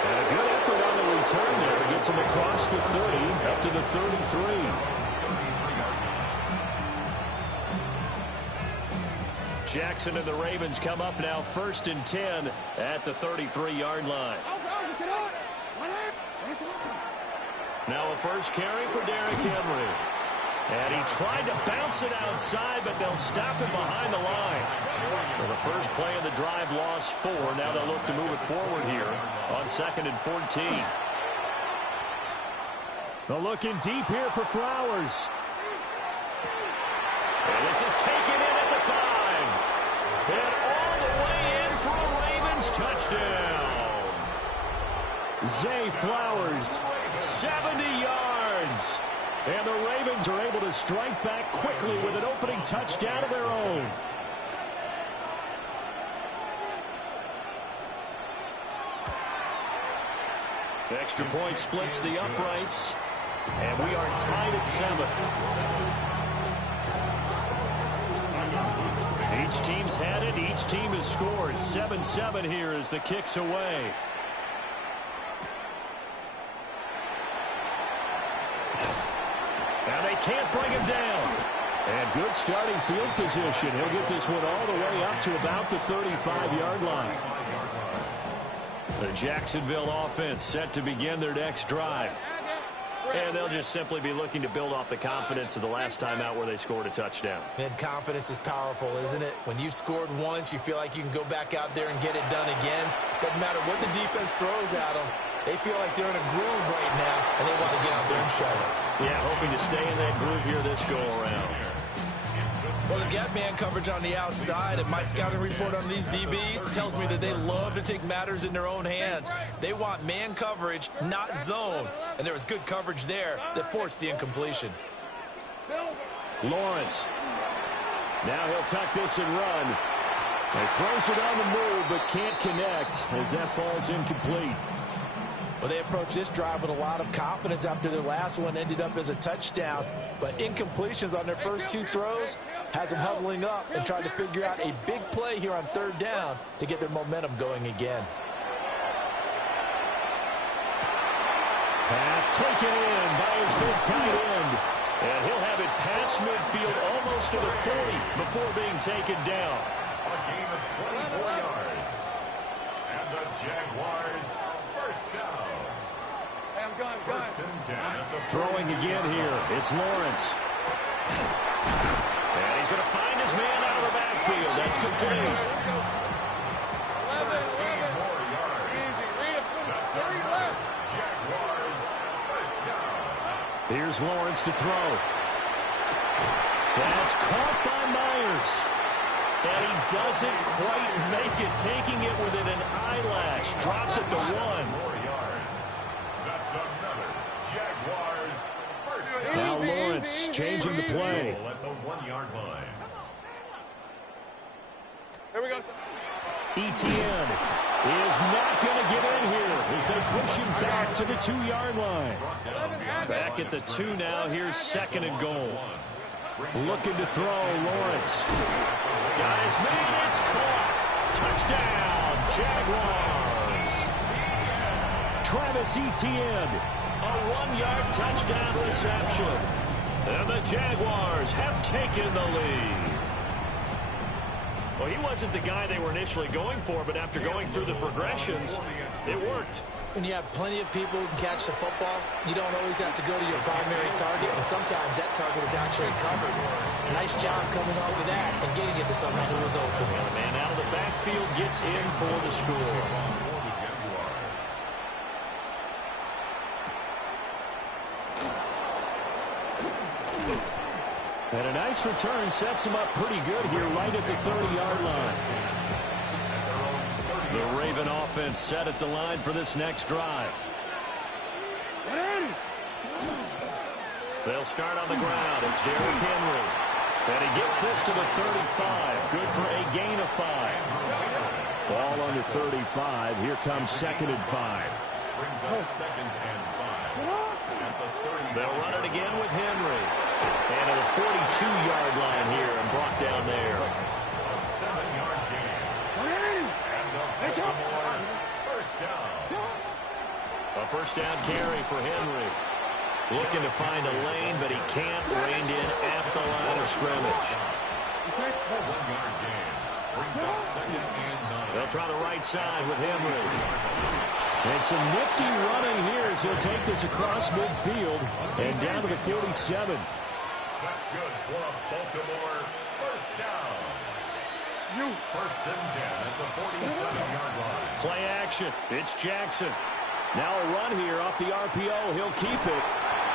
And a good effort on the return there. Gets him across the 30, up to the 33. Jackson and the Ravens come up now 1st and 10 at the 33-yard line. Now a first carry for Derrick Henry. And he tried to bounce it outside, but they'll stop him behind the line. For the first play of the drive, lost 4. Now they'll look to move it forward here on 2nd and 14. They're looking deep here for Flowers. And this is taken in at the 5. And all the way in for a Ravens touchdown. Zay Flowers, 70 yards. And the Ravens are able to strike back quickly with an opening touchdown of their own. Extra point splits the uprights. And we are tied at 7. Each team's had it. Each team has scored. 7-7 here as the kick's away. Now they can't bring him down. And good starting field position. He'll get this one all the way up to about the 35-yard line. The Jacksonville offense set to begin their next drive. And they'll just simply be looking to build off the confidence of the last time out where they scored a touchdown. Man, confidence is powerful, isn't it? When you've scored once, you feel like you can go back out there and get it done again. Doesn't matter what the defense throws at them. They feel like they're in a groove right now, and they want to get out there and show it. Yeah, hoping to stay in that groove here this go-around. Well, they've got man coverage on the outside, and my scouting report on these DBs tells me that they love to take matters in their own hands. They want man coverage, not zone. And there was good coverage there that forced the incompletion. Lawrence. Now he'll tuck this and run. He throws it on the move, but can't connect as that falls incomplete. Well, they approached this drive with a lot of confidence after their last one ended up as a touchdown. But incompletions on their first 2 throws has them huddling up and trying to figure out a big play here on 3rd down to get their momentum going again. Pass taken in by his big tight end. And he'll have it past midfield almost to the 40 before being taken down. A gain of 24 yards. And the Jaguars first down. Hey, I'm going. First and 10 at the Throwing again here. It's Lawrence. And he's going to find his man out of the backfield. That's complete. 11. more yards. Easy. Read it. That's 3 another left. Jaguars first down. Here's Lawrence to throw. That's caught by Myers. And he doesn't quite make it, taking it within an eyelash. Dropped at the 1. More yards. That's another Jaguars first down. Now Lawrence changing the play. At the 1-yard line. Here we go. Etienne is not going to get in here as they push him back to the 2-yard line. Back at the 2 now. Here's 2nd and goal. Looking to throw, Lawrence. Guys, man, it's caught. Touchdown, Jaguars. Travis Etienne, a 1-yard touchdown reception. And the Jaguars have taken the lead. Well, he wasn't the guy they were initially going for, but after going through the progressions, it worked. When you have plenty of people who can catch the football, you don't always have to go to your primary target, and sometimes that target is actually covered. Nice job coming off of that and getting it to someone who was open. And the man out of the backfield gets in for the score. And a nice return sets him up pretty good here right at the 30-yard line. The Raven offense set at the line for this next drive. They'll start on the ground. It's Derrick Henry. And he gets this to the 35. Good for a gain of 5. Ball under 35. Here comes 2nd and 5. Brings up 2nd and 5. At the 30. They'll run it again with Henry. And at the 42-yard line here and brought down there. A 7-yard gain. And a first down. A first down carry for Henry. Looking to find a lane, but he can't. Reined in at the line of scrimmage. 1-yard gain. Brings up 2nd and 9. They'll try the right side with Henry. And some nifty running here as he'll take this across midfield and down to the 47. That's good for a Baltimore first down. First and 10 at the 47-yard line. Play action. It's Jackson. Now a run here off the RPO. He'll keep it.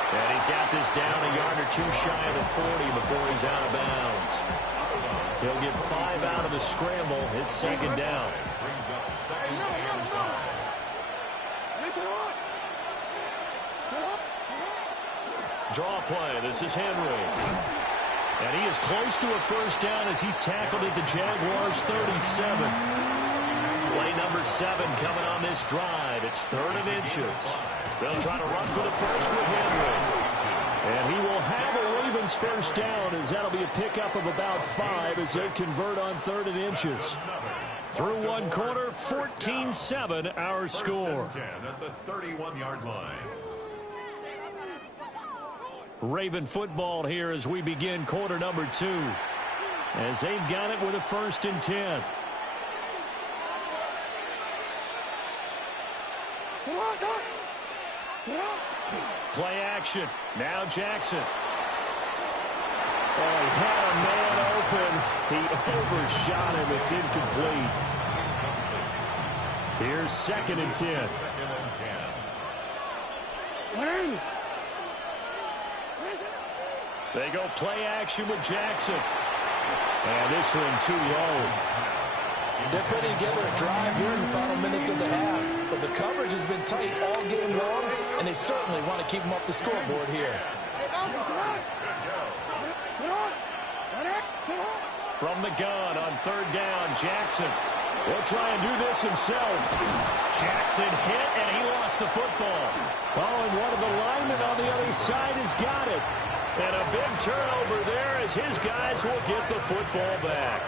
And he's got this down a yard or 2 shy of the 40 before he's out of bounds. He'll get 5 out of the scramble. It's 2nd down. Brings up 2nd and 5. Draw play. This is Henry. And he is close to a first down as he's tackled at the Jaguars' 37. Play number 7 coming on this drive. It's 3rd and inches. They'll try to run for the first with Henry. And he will have a Ravens first down as that'll be a pickup of about 5 as they convert on 3rd and inches. Through one quarter, 14-7 our score. First and 10 at the 31-yard line. Raven football here as we begin quarter number 2. As they've got it with a 1st and 10. Play action. Now Jackson. Oh, he had a man open. He overshot him. It's incomplete. Here's 2nd and 10. 2nd and 10. They go play action with Jackson. And this one too low. They're putting together a drive here in the final minutes of the half. But the coverage has been tight all game long, and they certainly want to keep them off the scoreboard here. From the gun on 3rd down, Jackson. He'll try and do this himself. Jackson hit, and he lost the football. Oh, and one of the linemen on the other side has got it. And a big turnover there as his guys will get the football back.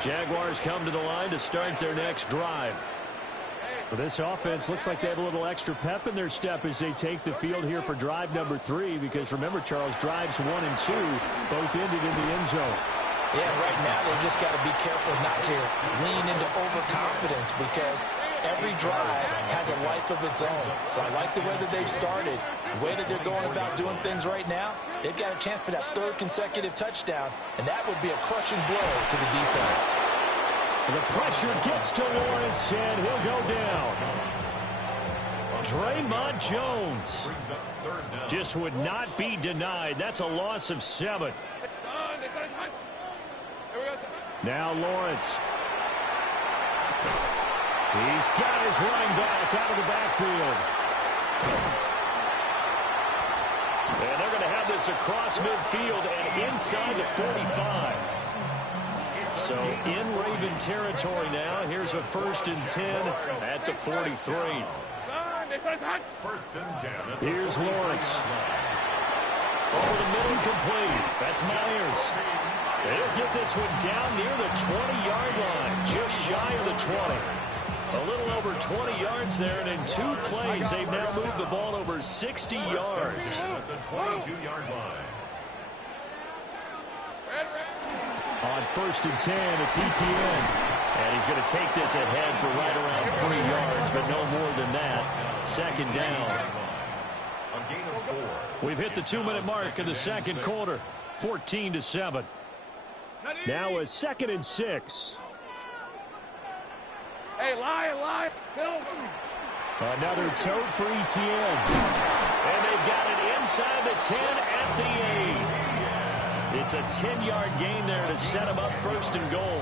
Jaguars come to the line to start their next drive. Well, this offense looks like they have a little extra pep in their step as they take the field here for drive number 3. Because remember, Charles, drives 1 and 2 both ended in the end zone. Yeah, right now they've just got to be careful not to lean into overconfidence because every drive has a life of its own. So I like the way that they've started, the way that they're going about doing things right now. They've got a chance for that 3rd consecutive touchdown, and that would be a crushing blow to the defense. The pressure gets to Lawrence, and he'll go down. Draymond Jones just would not be denied. That's a loss of 7. Now Lawrence. He's got his running back out of the backfield. And they're going to have this across midfield and inside the 45. So in Raven territory now. Here's a 1st and 10 at the 43. 1st and 10. Here's Lawrence. Over the middle, complete. That's Myers. They'll get this one down near the 20-yard line, just shy of the 20. A little over 20 yards there, and in 2 plays, they've now moved the ball over 60 yards. At the 22-yard line. On 1st and 10, it's ETN. And he's going to take this ahead for right around 3 yards, but no more than that. 2nd down. A gain of 4. We've hit the 2-minute mark in the 2nd quarter. 14-7. Now a 2nd and 6. Hey, lie. Another tote for ETN. And they've got it inside the 10 at the It's a 10-yard gain there to set them up first and goal.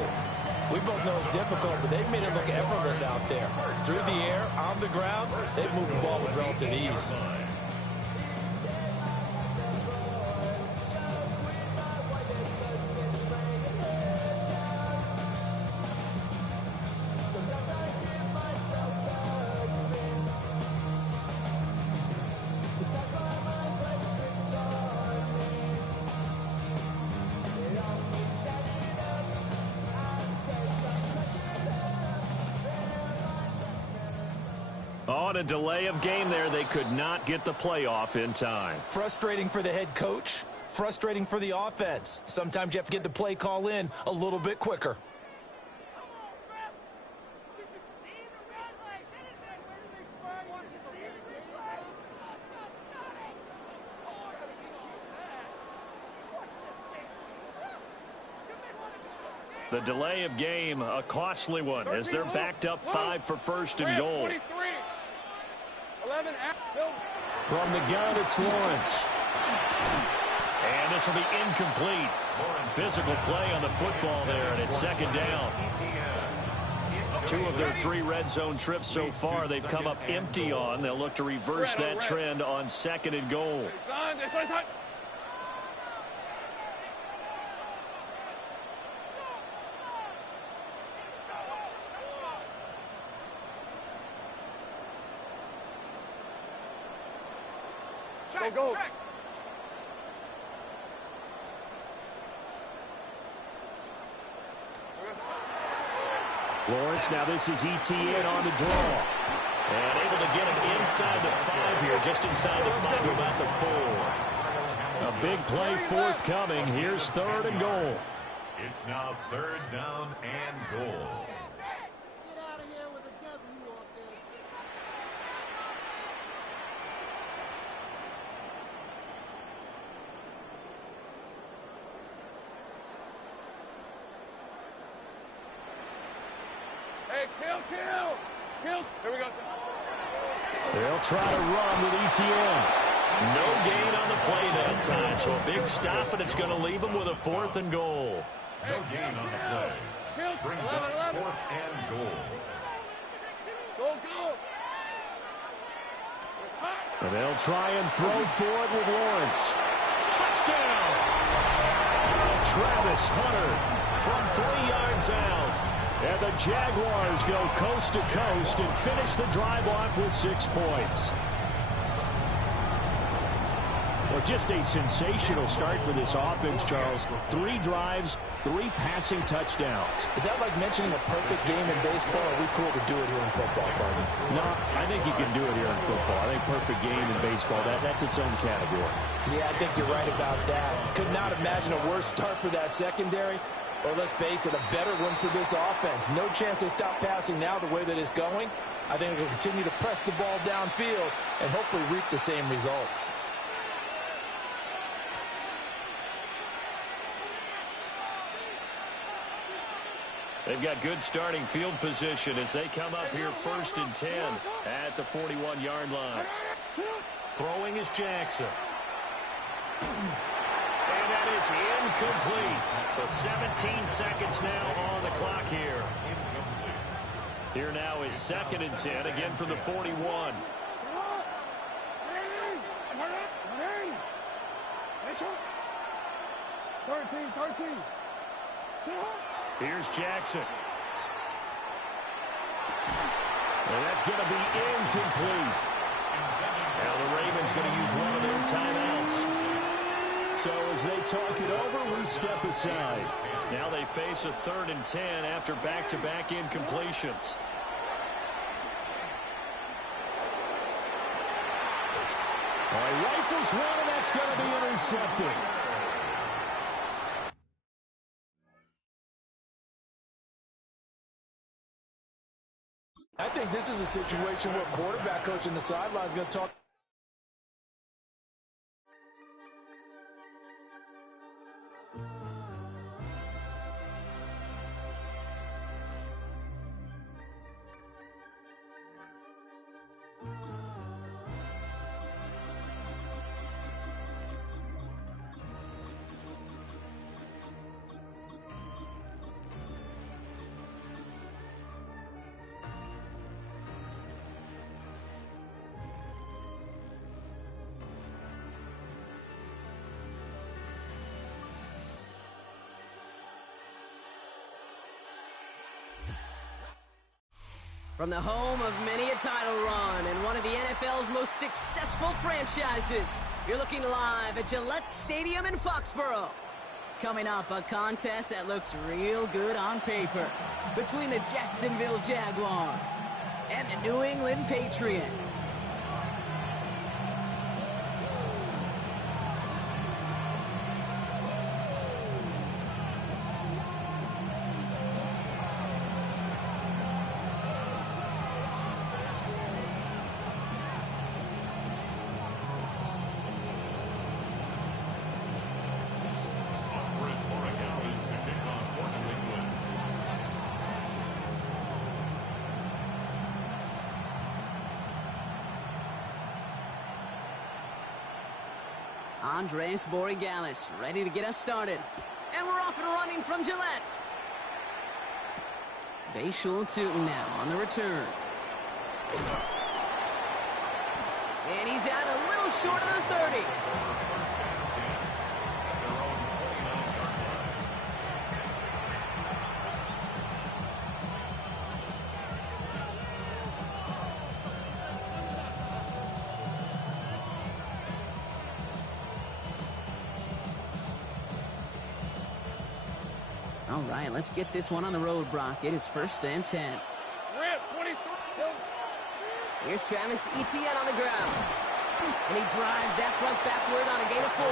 We both know it's difficult, but they've made it look effortless out there. Through the air, on the ground, they've moved the ball with relative ease. On a delay of game there, they could not get the playoff in time. Frustrating for the head coach, frustrating for the offense. Sometimes you have to get the play call in a little bit quicker. The delay of game, a costly one, as they're backed up 5 for first and goal. From the gun, it's Lawrence. And this will be incomplete. Physical play on the football there, and it's second down. 2 of their 3 red zone trips so far they've come up empty on. They'll look to reverse that trend on second and goal. Go. Lawrence, now this is ETN on the draw. And able to get him inside the 5 here, just inside the 5 to about the 4. A big play forthcoming. Here's third and goal. It's now third down and goal. Kill. Here we go. They'll try to run with ETN. No gain on the play that time, so a big stop, and it's going to leave them with a 4th and goal. No gain on the play. Brings up 4th and goal. Go. And they'll try and throw for it with Lawrence. Touchdown! Travis Hunter from 3 yards out. And the Jaguars go coast to coast and finish the drive off with 6 points. Well, just a sensational start for this offense, Charles. 3 drives, 3 passing touchdowns. Is that like mentioning a perfect game in baseball, or are we cool to do it here in football, partner? No, I think you can do it here in football. I think perfect game in baseball, that's its own category. Yeah, I think you're right about that. Could not imagine a worse start for that secondary. Or let's face it, a better one for this offense. No chance to stop passing now the way that it's going. I think it will continue to press the ball downfield and hopefully reap the same results. They've got good starting field position as they come up here 1st and 10 at the 41-yard line. Throwing is Jackson. And that is incomplete. So 17 seconds now on the clock here. Here now is 2nd and 10, again from the 41. Here's Jackson. And that's going to be incomplete. Now the Ravens going to use one of their timeouts. So as they talk it over, we step aside. Now they face a 3rd and 10 after back-to-back incompletions. All right, rifles one, and that's going to be intercepted. I think this is a situation where quarterback coach in the sideline is going to talk. From the home of many a title run and one of the NFL's most successful franchises, you're looking live at Gillette Stadium in Foxborough. Coming up, a contest that looks real good on paper between the Jacksonville Jaguars and the New England Patriots. Andres Borregales ready to get us started. And we're off and running from Gillette. Bayshul Tootin now on the return. And he's out a little short of the 30. All right, let's get this one on the road, Brock. It is 1st and 10. Here's Travis Etienne on the ground. And he drives that front backward on a gain of 4.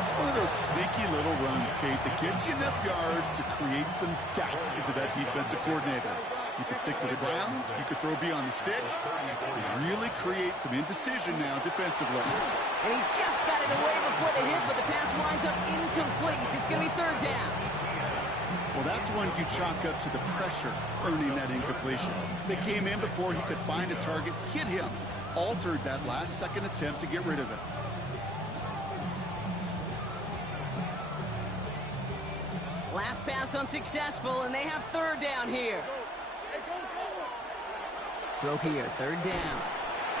That's one of those sneaky little runs, Kate, that gets you enough yards to create some doubt into that defensive coordinator. You could stick to the ground. You could throw beyond the sticks. It really creates some indecision now defensively. And he just got it away before the hit, but the pass winds up incomplete. It's going to be 3rd down. Well, that's one you chalk up to the pressure earning that incompletion. They came in before he could find a target, hit him, altered that last-second attempt to get rid of it. Last pass unsuccessful, and they have 3rd down here. Throw here, 3rd down.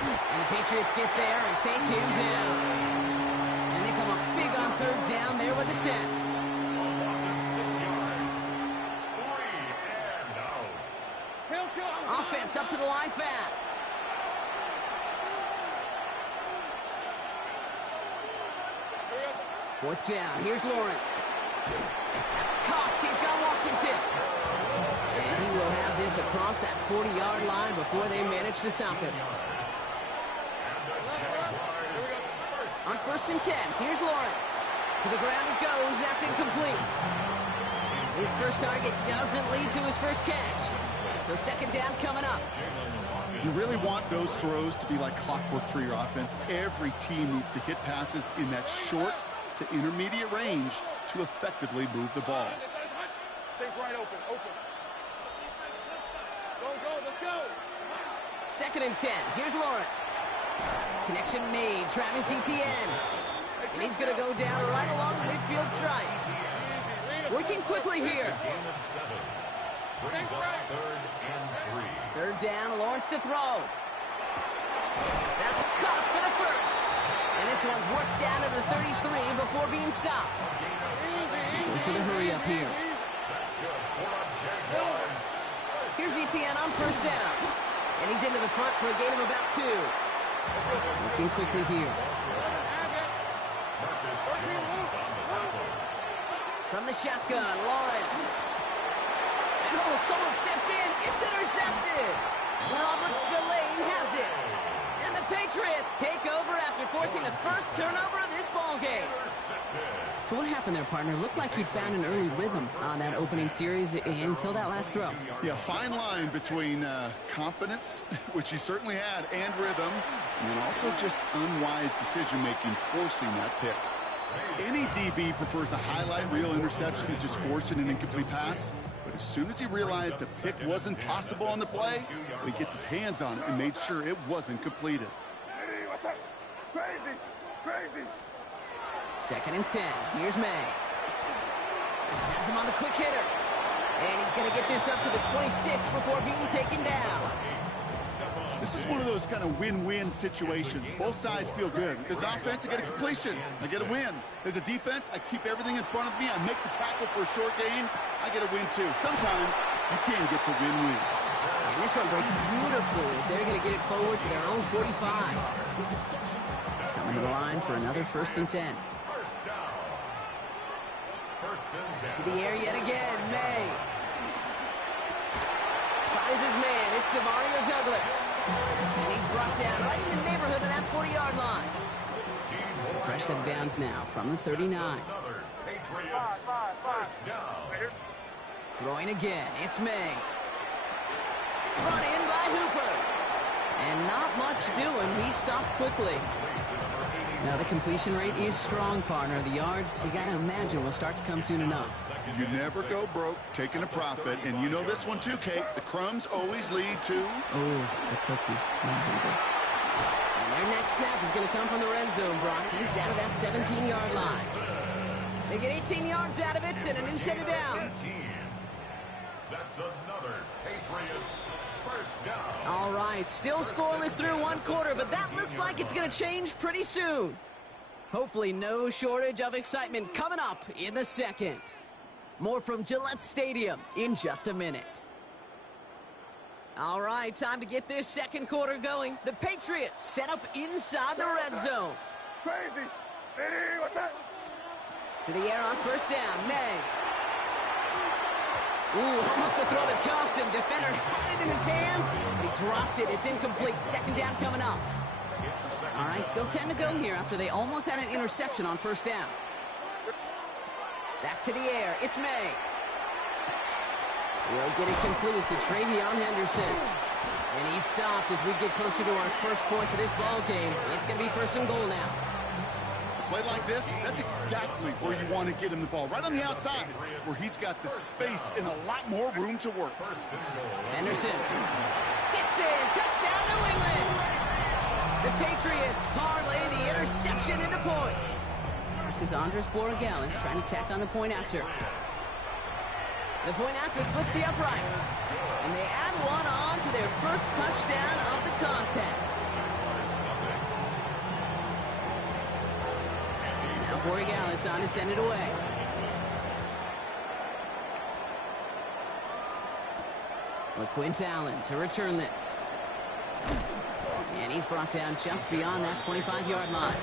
And the Patriots get there and take him down. And they come up big on 3rd down there with a sack. Offense up to the line fast. Fourth down, here's Lawrence. That's Cox, he's got Washington. And he will have this across that 40-yard line before they manage to stop him. On 1st and 10, here's Lawrence. To the ground it goes, that's incomplete. His first target doesn't lead to his first catch. So 2nd down coming up. You really want those throws to be like clockwork for your offense. Every team needs to hit passes in that short to intermediate range to effectively move the ball. Take right open. Go, let's go. 2nd and 10, here's Lawrence. Connection made, Travis Etienne. And he's going to go down right along the midfield stripe. Working quickly here. 3rd down, Lawrence to throw. That's caught for the 1st. And this one's worked down to the 33 before being stopped. Goes to the hurry up here. Here's Etienne on 1st down. And he's into the front for a gain of about 2. Looking quickly here. From the shotgun, Lawrence. And oh, someone stepped in. It's intercepted. Robert Spillane has it. And the Patriots take over after forcing the first turnover of this ball game. So what happened there, partner? Looked like he'd found an early rhythm on that opening series until that last throw. Yeah, fine line between confidence, which he certainly had, and rhythm, and also just unwise decision-making forcing that pick. Any DB prefers a highlight reel interception to just forcing an incomplete pass. But as soon as he realized a pick wasn't possible on the play, he gets his hands on it and made sure it wasn't completed. Crazy. 2nd and 10. Here's May. Has him on the quick hitter. And he's going to get this up to the 26 before being taken down. This is one of those kind of win-win situations. Both sides feel good. As an offense, I get a completion. I get a win. As a defense, I keep everything in front of me. I make the tackle for a short gain. I get a win, too. Sometimes you can get to win-win. And this one breaks beautifully as they're going to get it forward to their own 45. Coming to the line for another 1st and 10. To the air yet again, May. Finds his man, it's Demario Douglas. And he's brought down right in the neighborhood of that 40-yard line. So fresh set of downs now from the 39. Throwing again, it's May. Brought in by Hooper. And not much doing, he stopped quickly. Now the completion rate is strong, partner. The yards, you got to imagine, will start to come soon enough. You never go broke taking a profit, and you know this one too, Kate. The crumbs always lead to... Oh, the cookie. And their next snap is going to come from the red zone, Brock. He's down to that 17-yard line. They get 18 yards out of it and a new set of downs. That's another Patriots first down. All right, still scoreless through one quarter, but that looks like it's going to change pretty soon. Hopefully no shortage of excitement coming up in the second. More from Gillette Stadium in just a minute. All right, time to get this second quarter going. The Patriots set up inside the red zone. Crazy. Hey, what's that? To the air on 1st down, May. Ooh, almost a throw that cost him. Defender had it in his hands, but he dropped it. It's incomplete. 2nd down coming up. All right, still 10 to go here after they almost had an interception on 1st down. Back to the air. It's May. We'll get it completed to Travion Henderson. And he's stopped as we get closer to our first points of this ball game. It's going to be 1st and goal now. Play like this, that's exactly where you want to get him the ball. Right on the outside, where he's got the space and a lot more room to work. Henderson gets in. Touchdown, New England. The Patriots parlay the interception into points. This is Andres Borregales trying to tack on the point after. The point after splits the uprights. And they add one on to their first touchdown of the contest. Now Borregales on to send it away. LaQuint Allen to return this. And he's brought down just beyond that 25-yard line.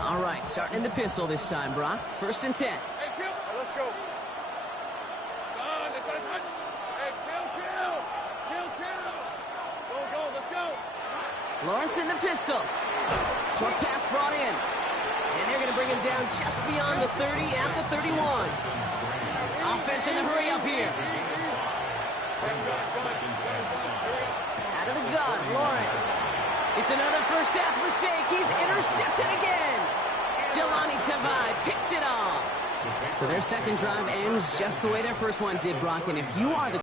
All right, starting in the pistol this time, Brock. 1st and 10. Hey, kill. Let's go. Hey, kill. Go, let's go. Lawrence in the pistol. Short pass brought in. And they're going to bring him down just beyond the 30 at the 31. Offense in the hurry up here. Out of the gun, Lawrence. It's another first half mistake. He's intercepted again. Jelani Tavai picks it off. So their second drive ends just the way their first one did, Brock. And if you are the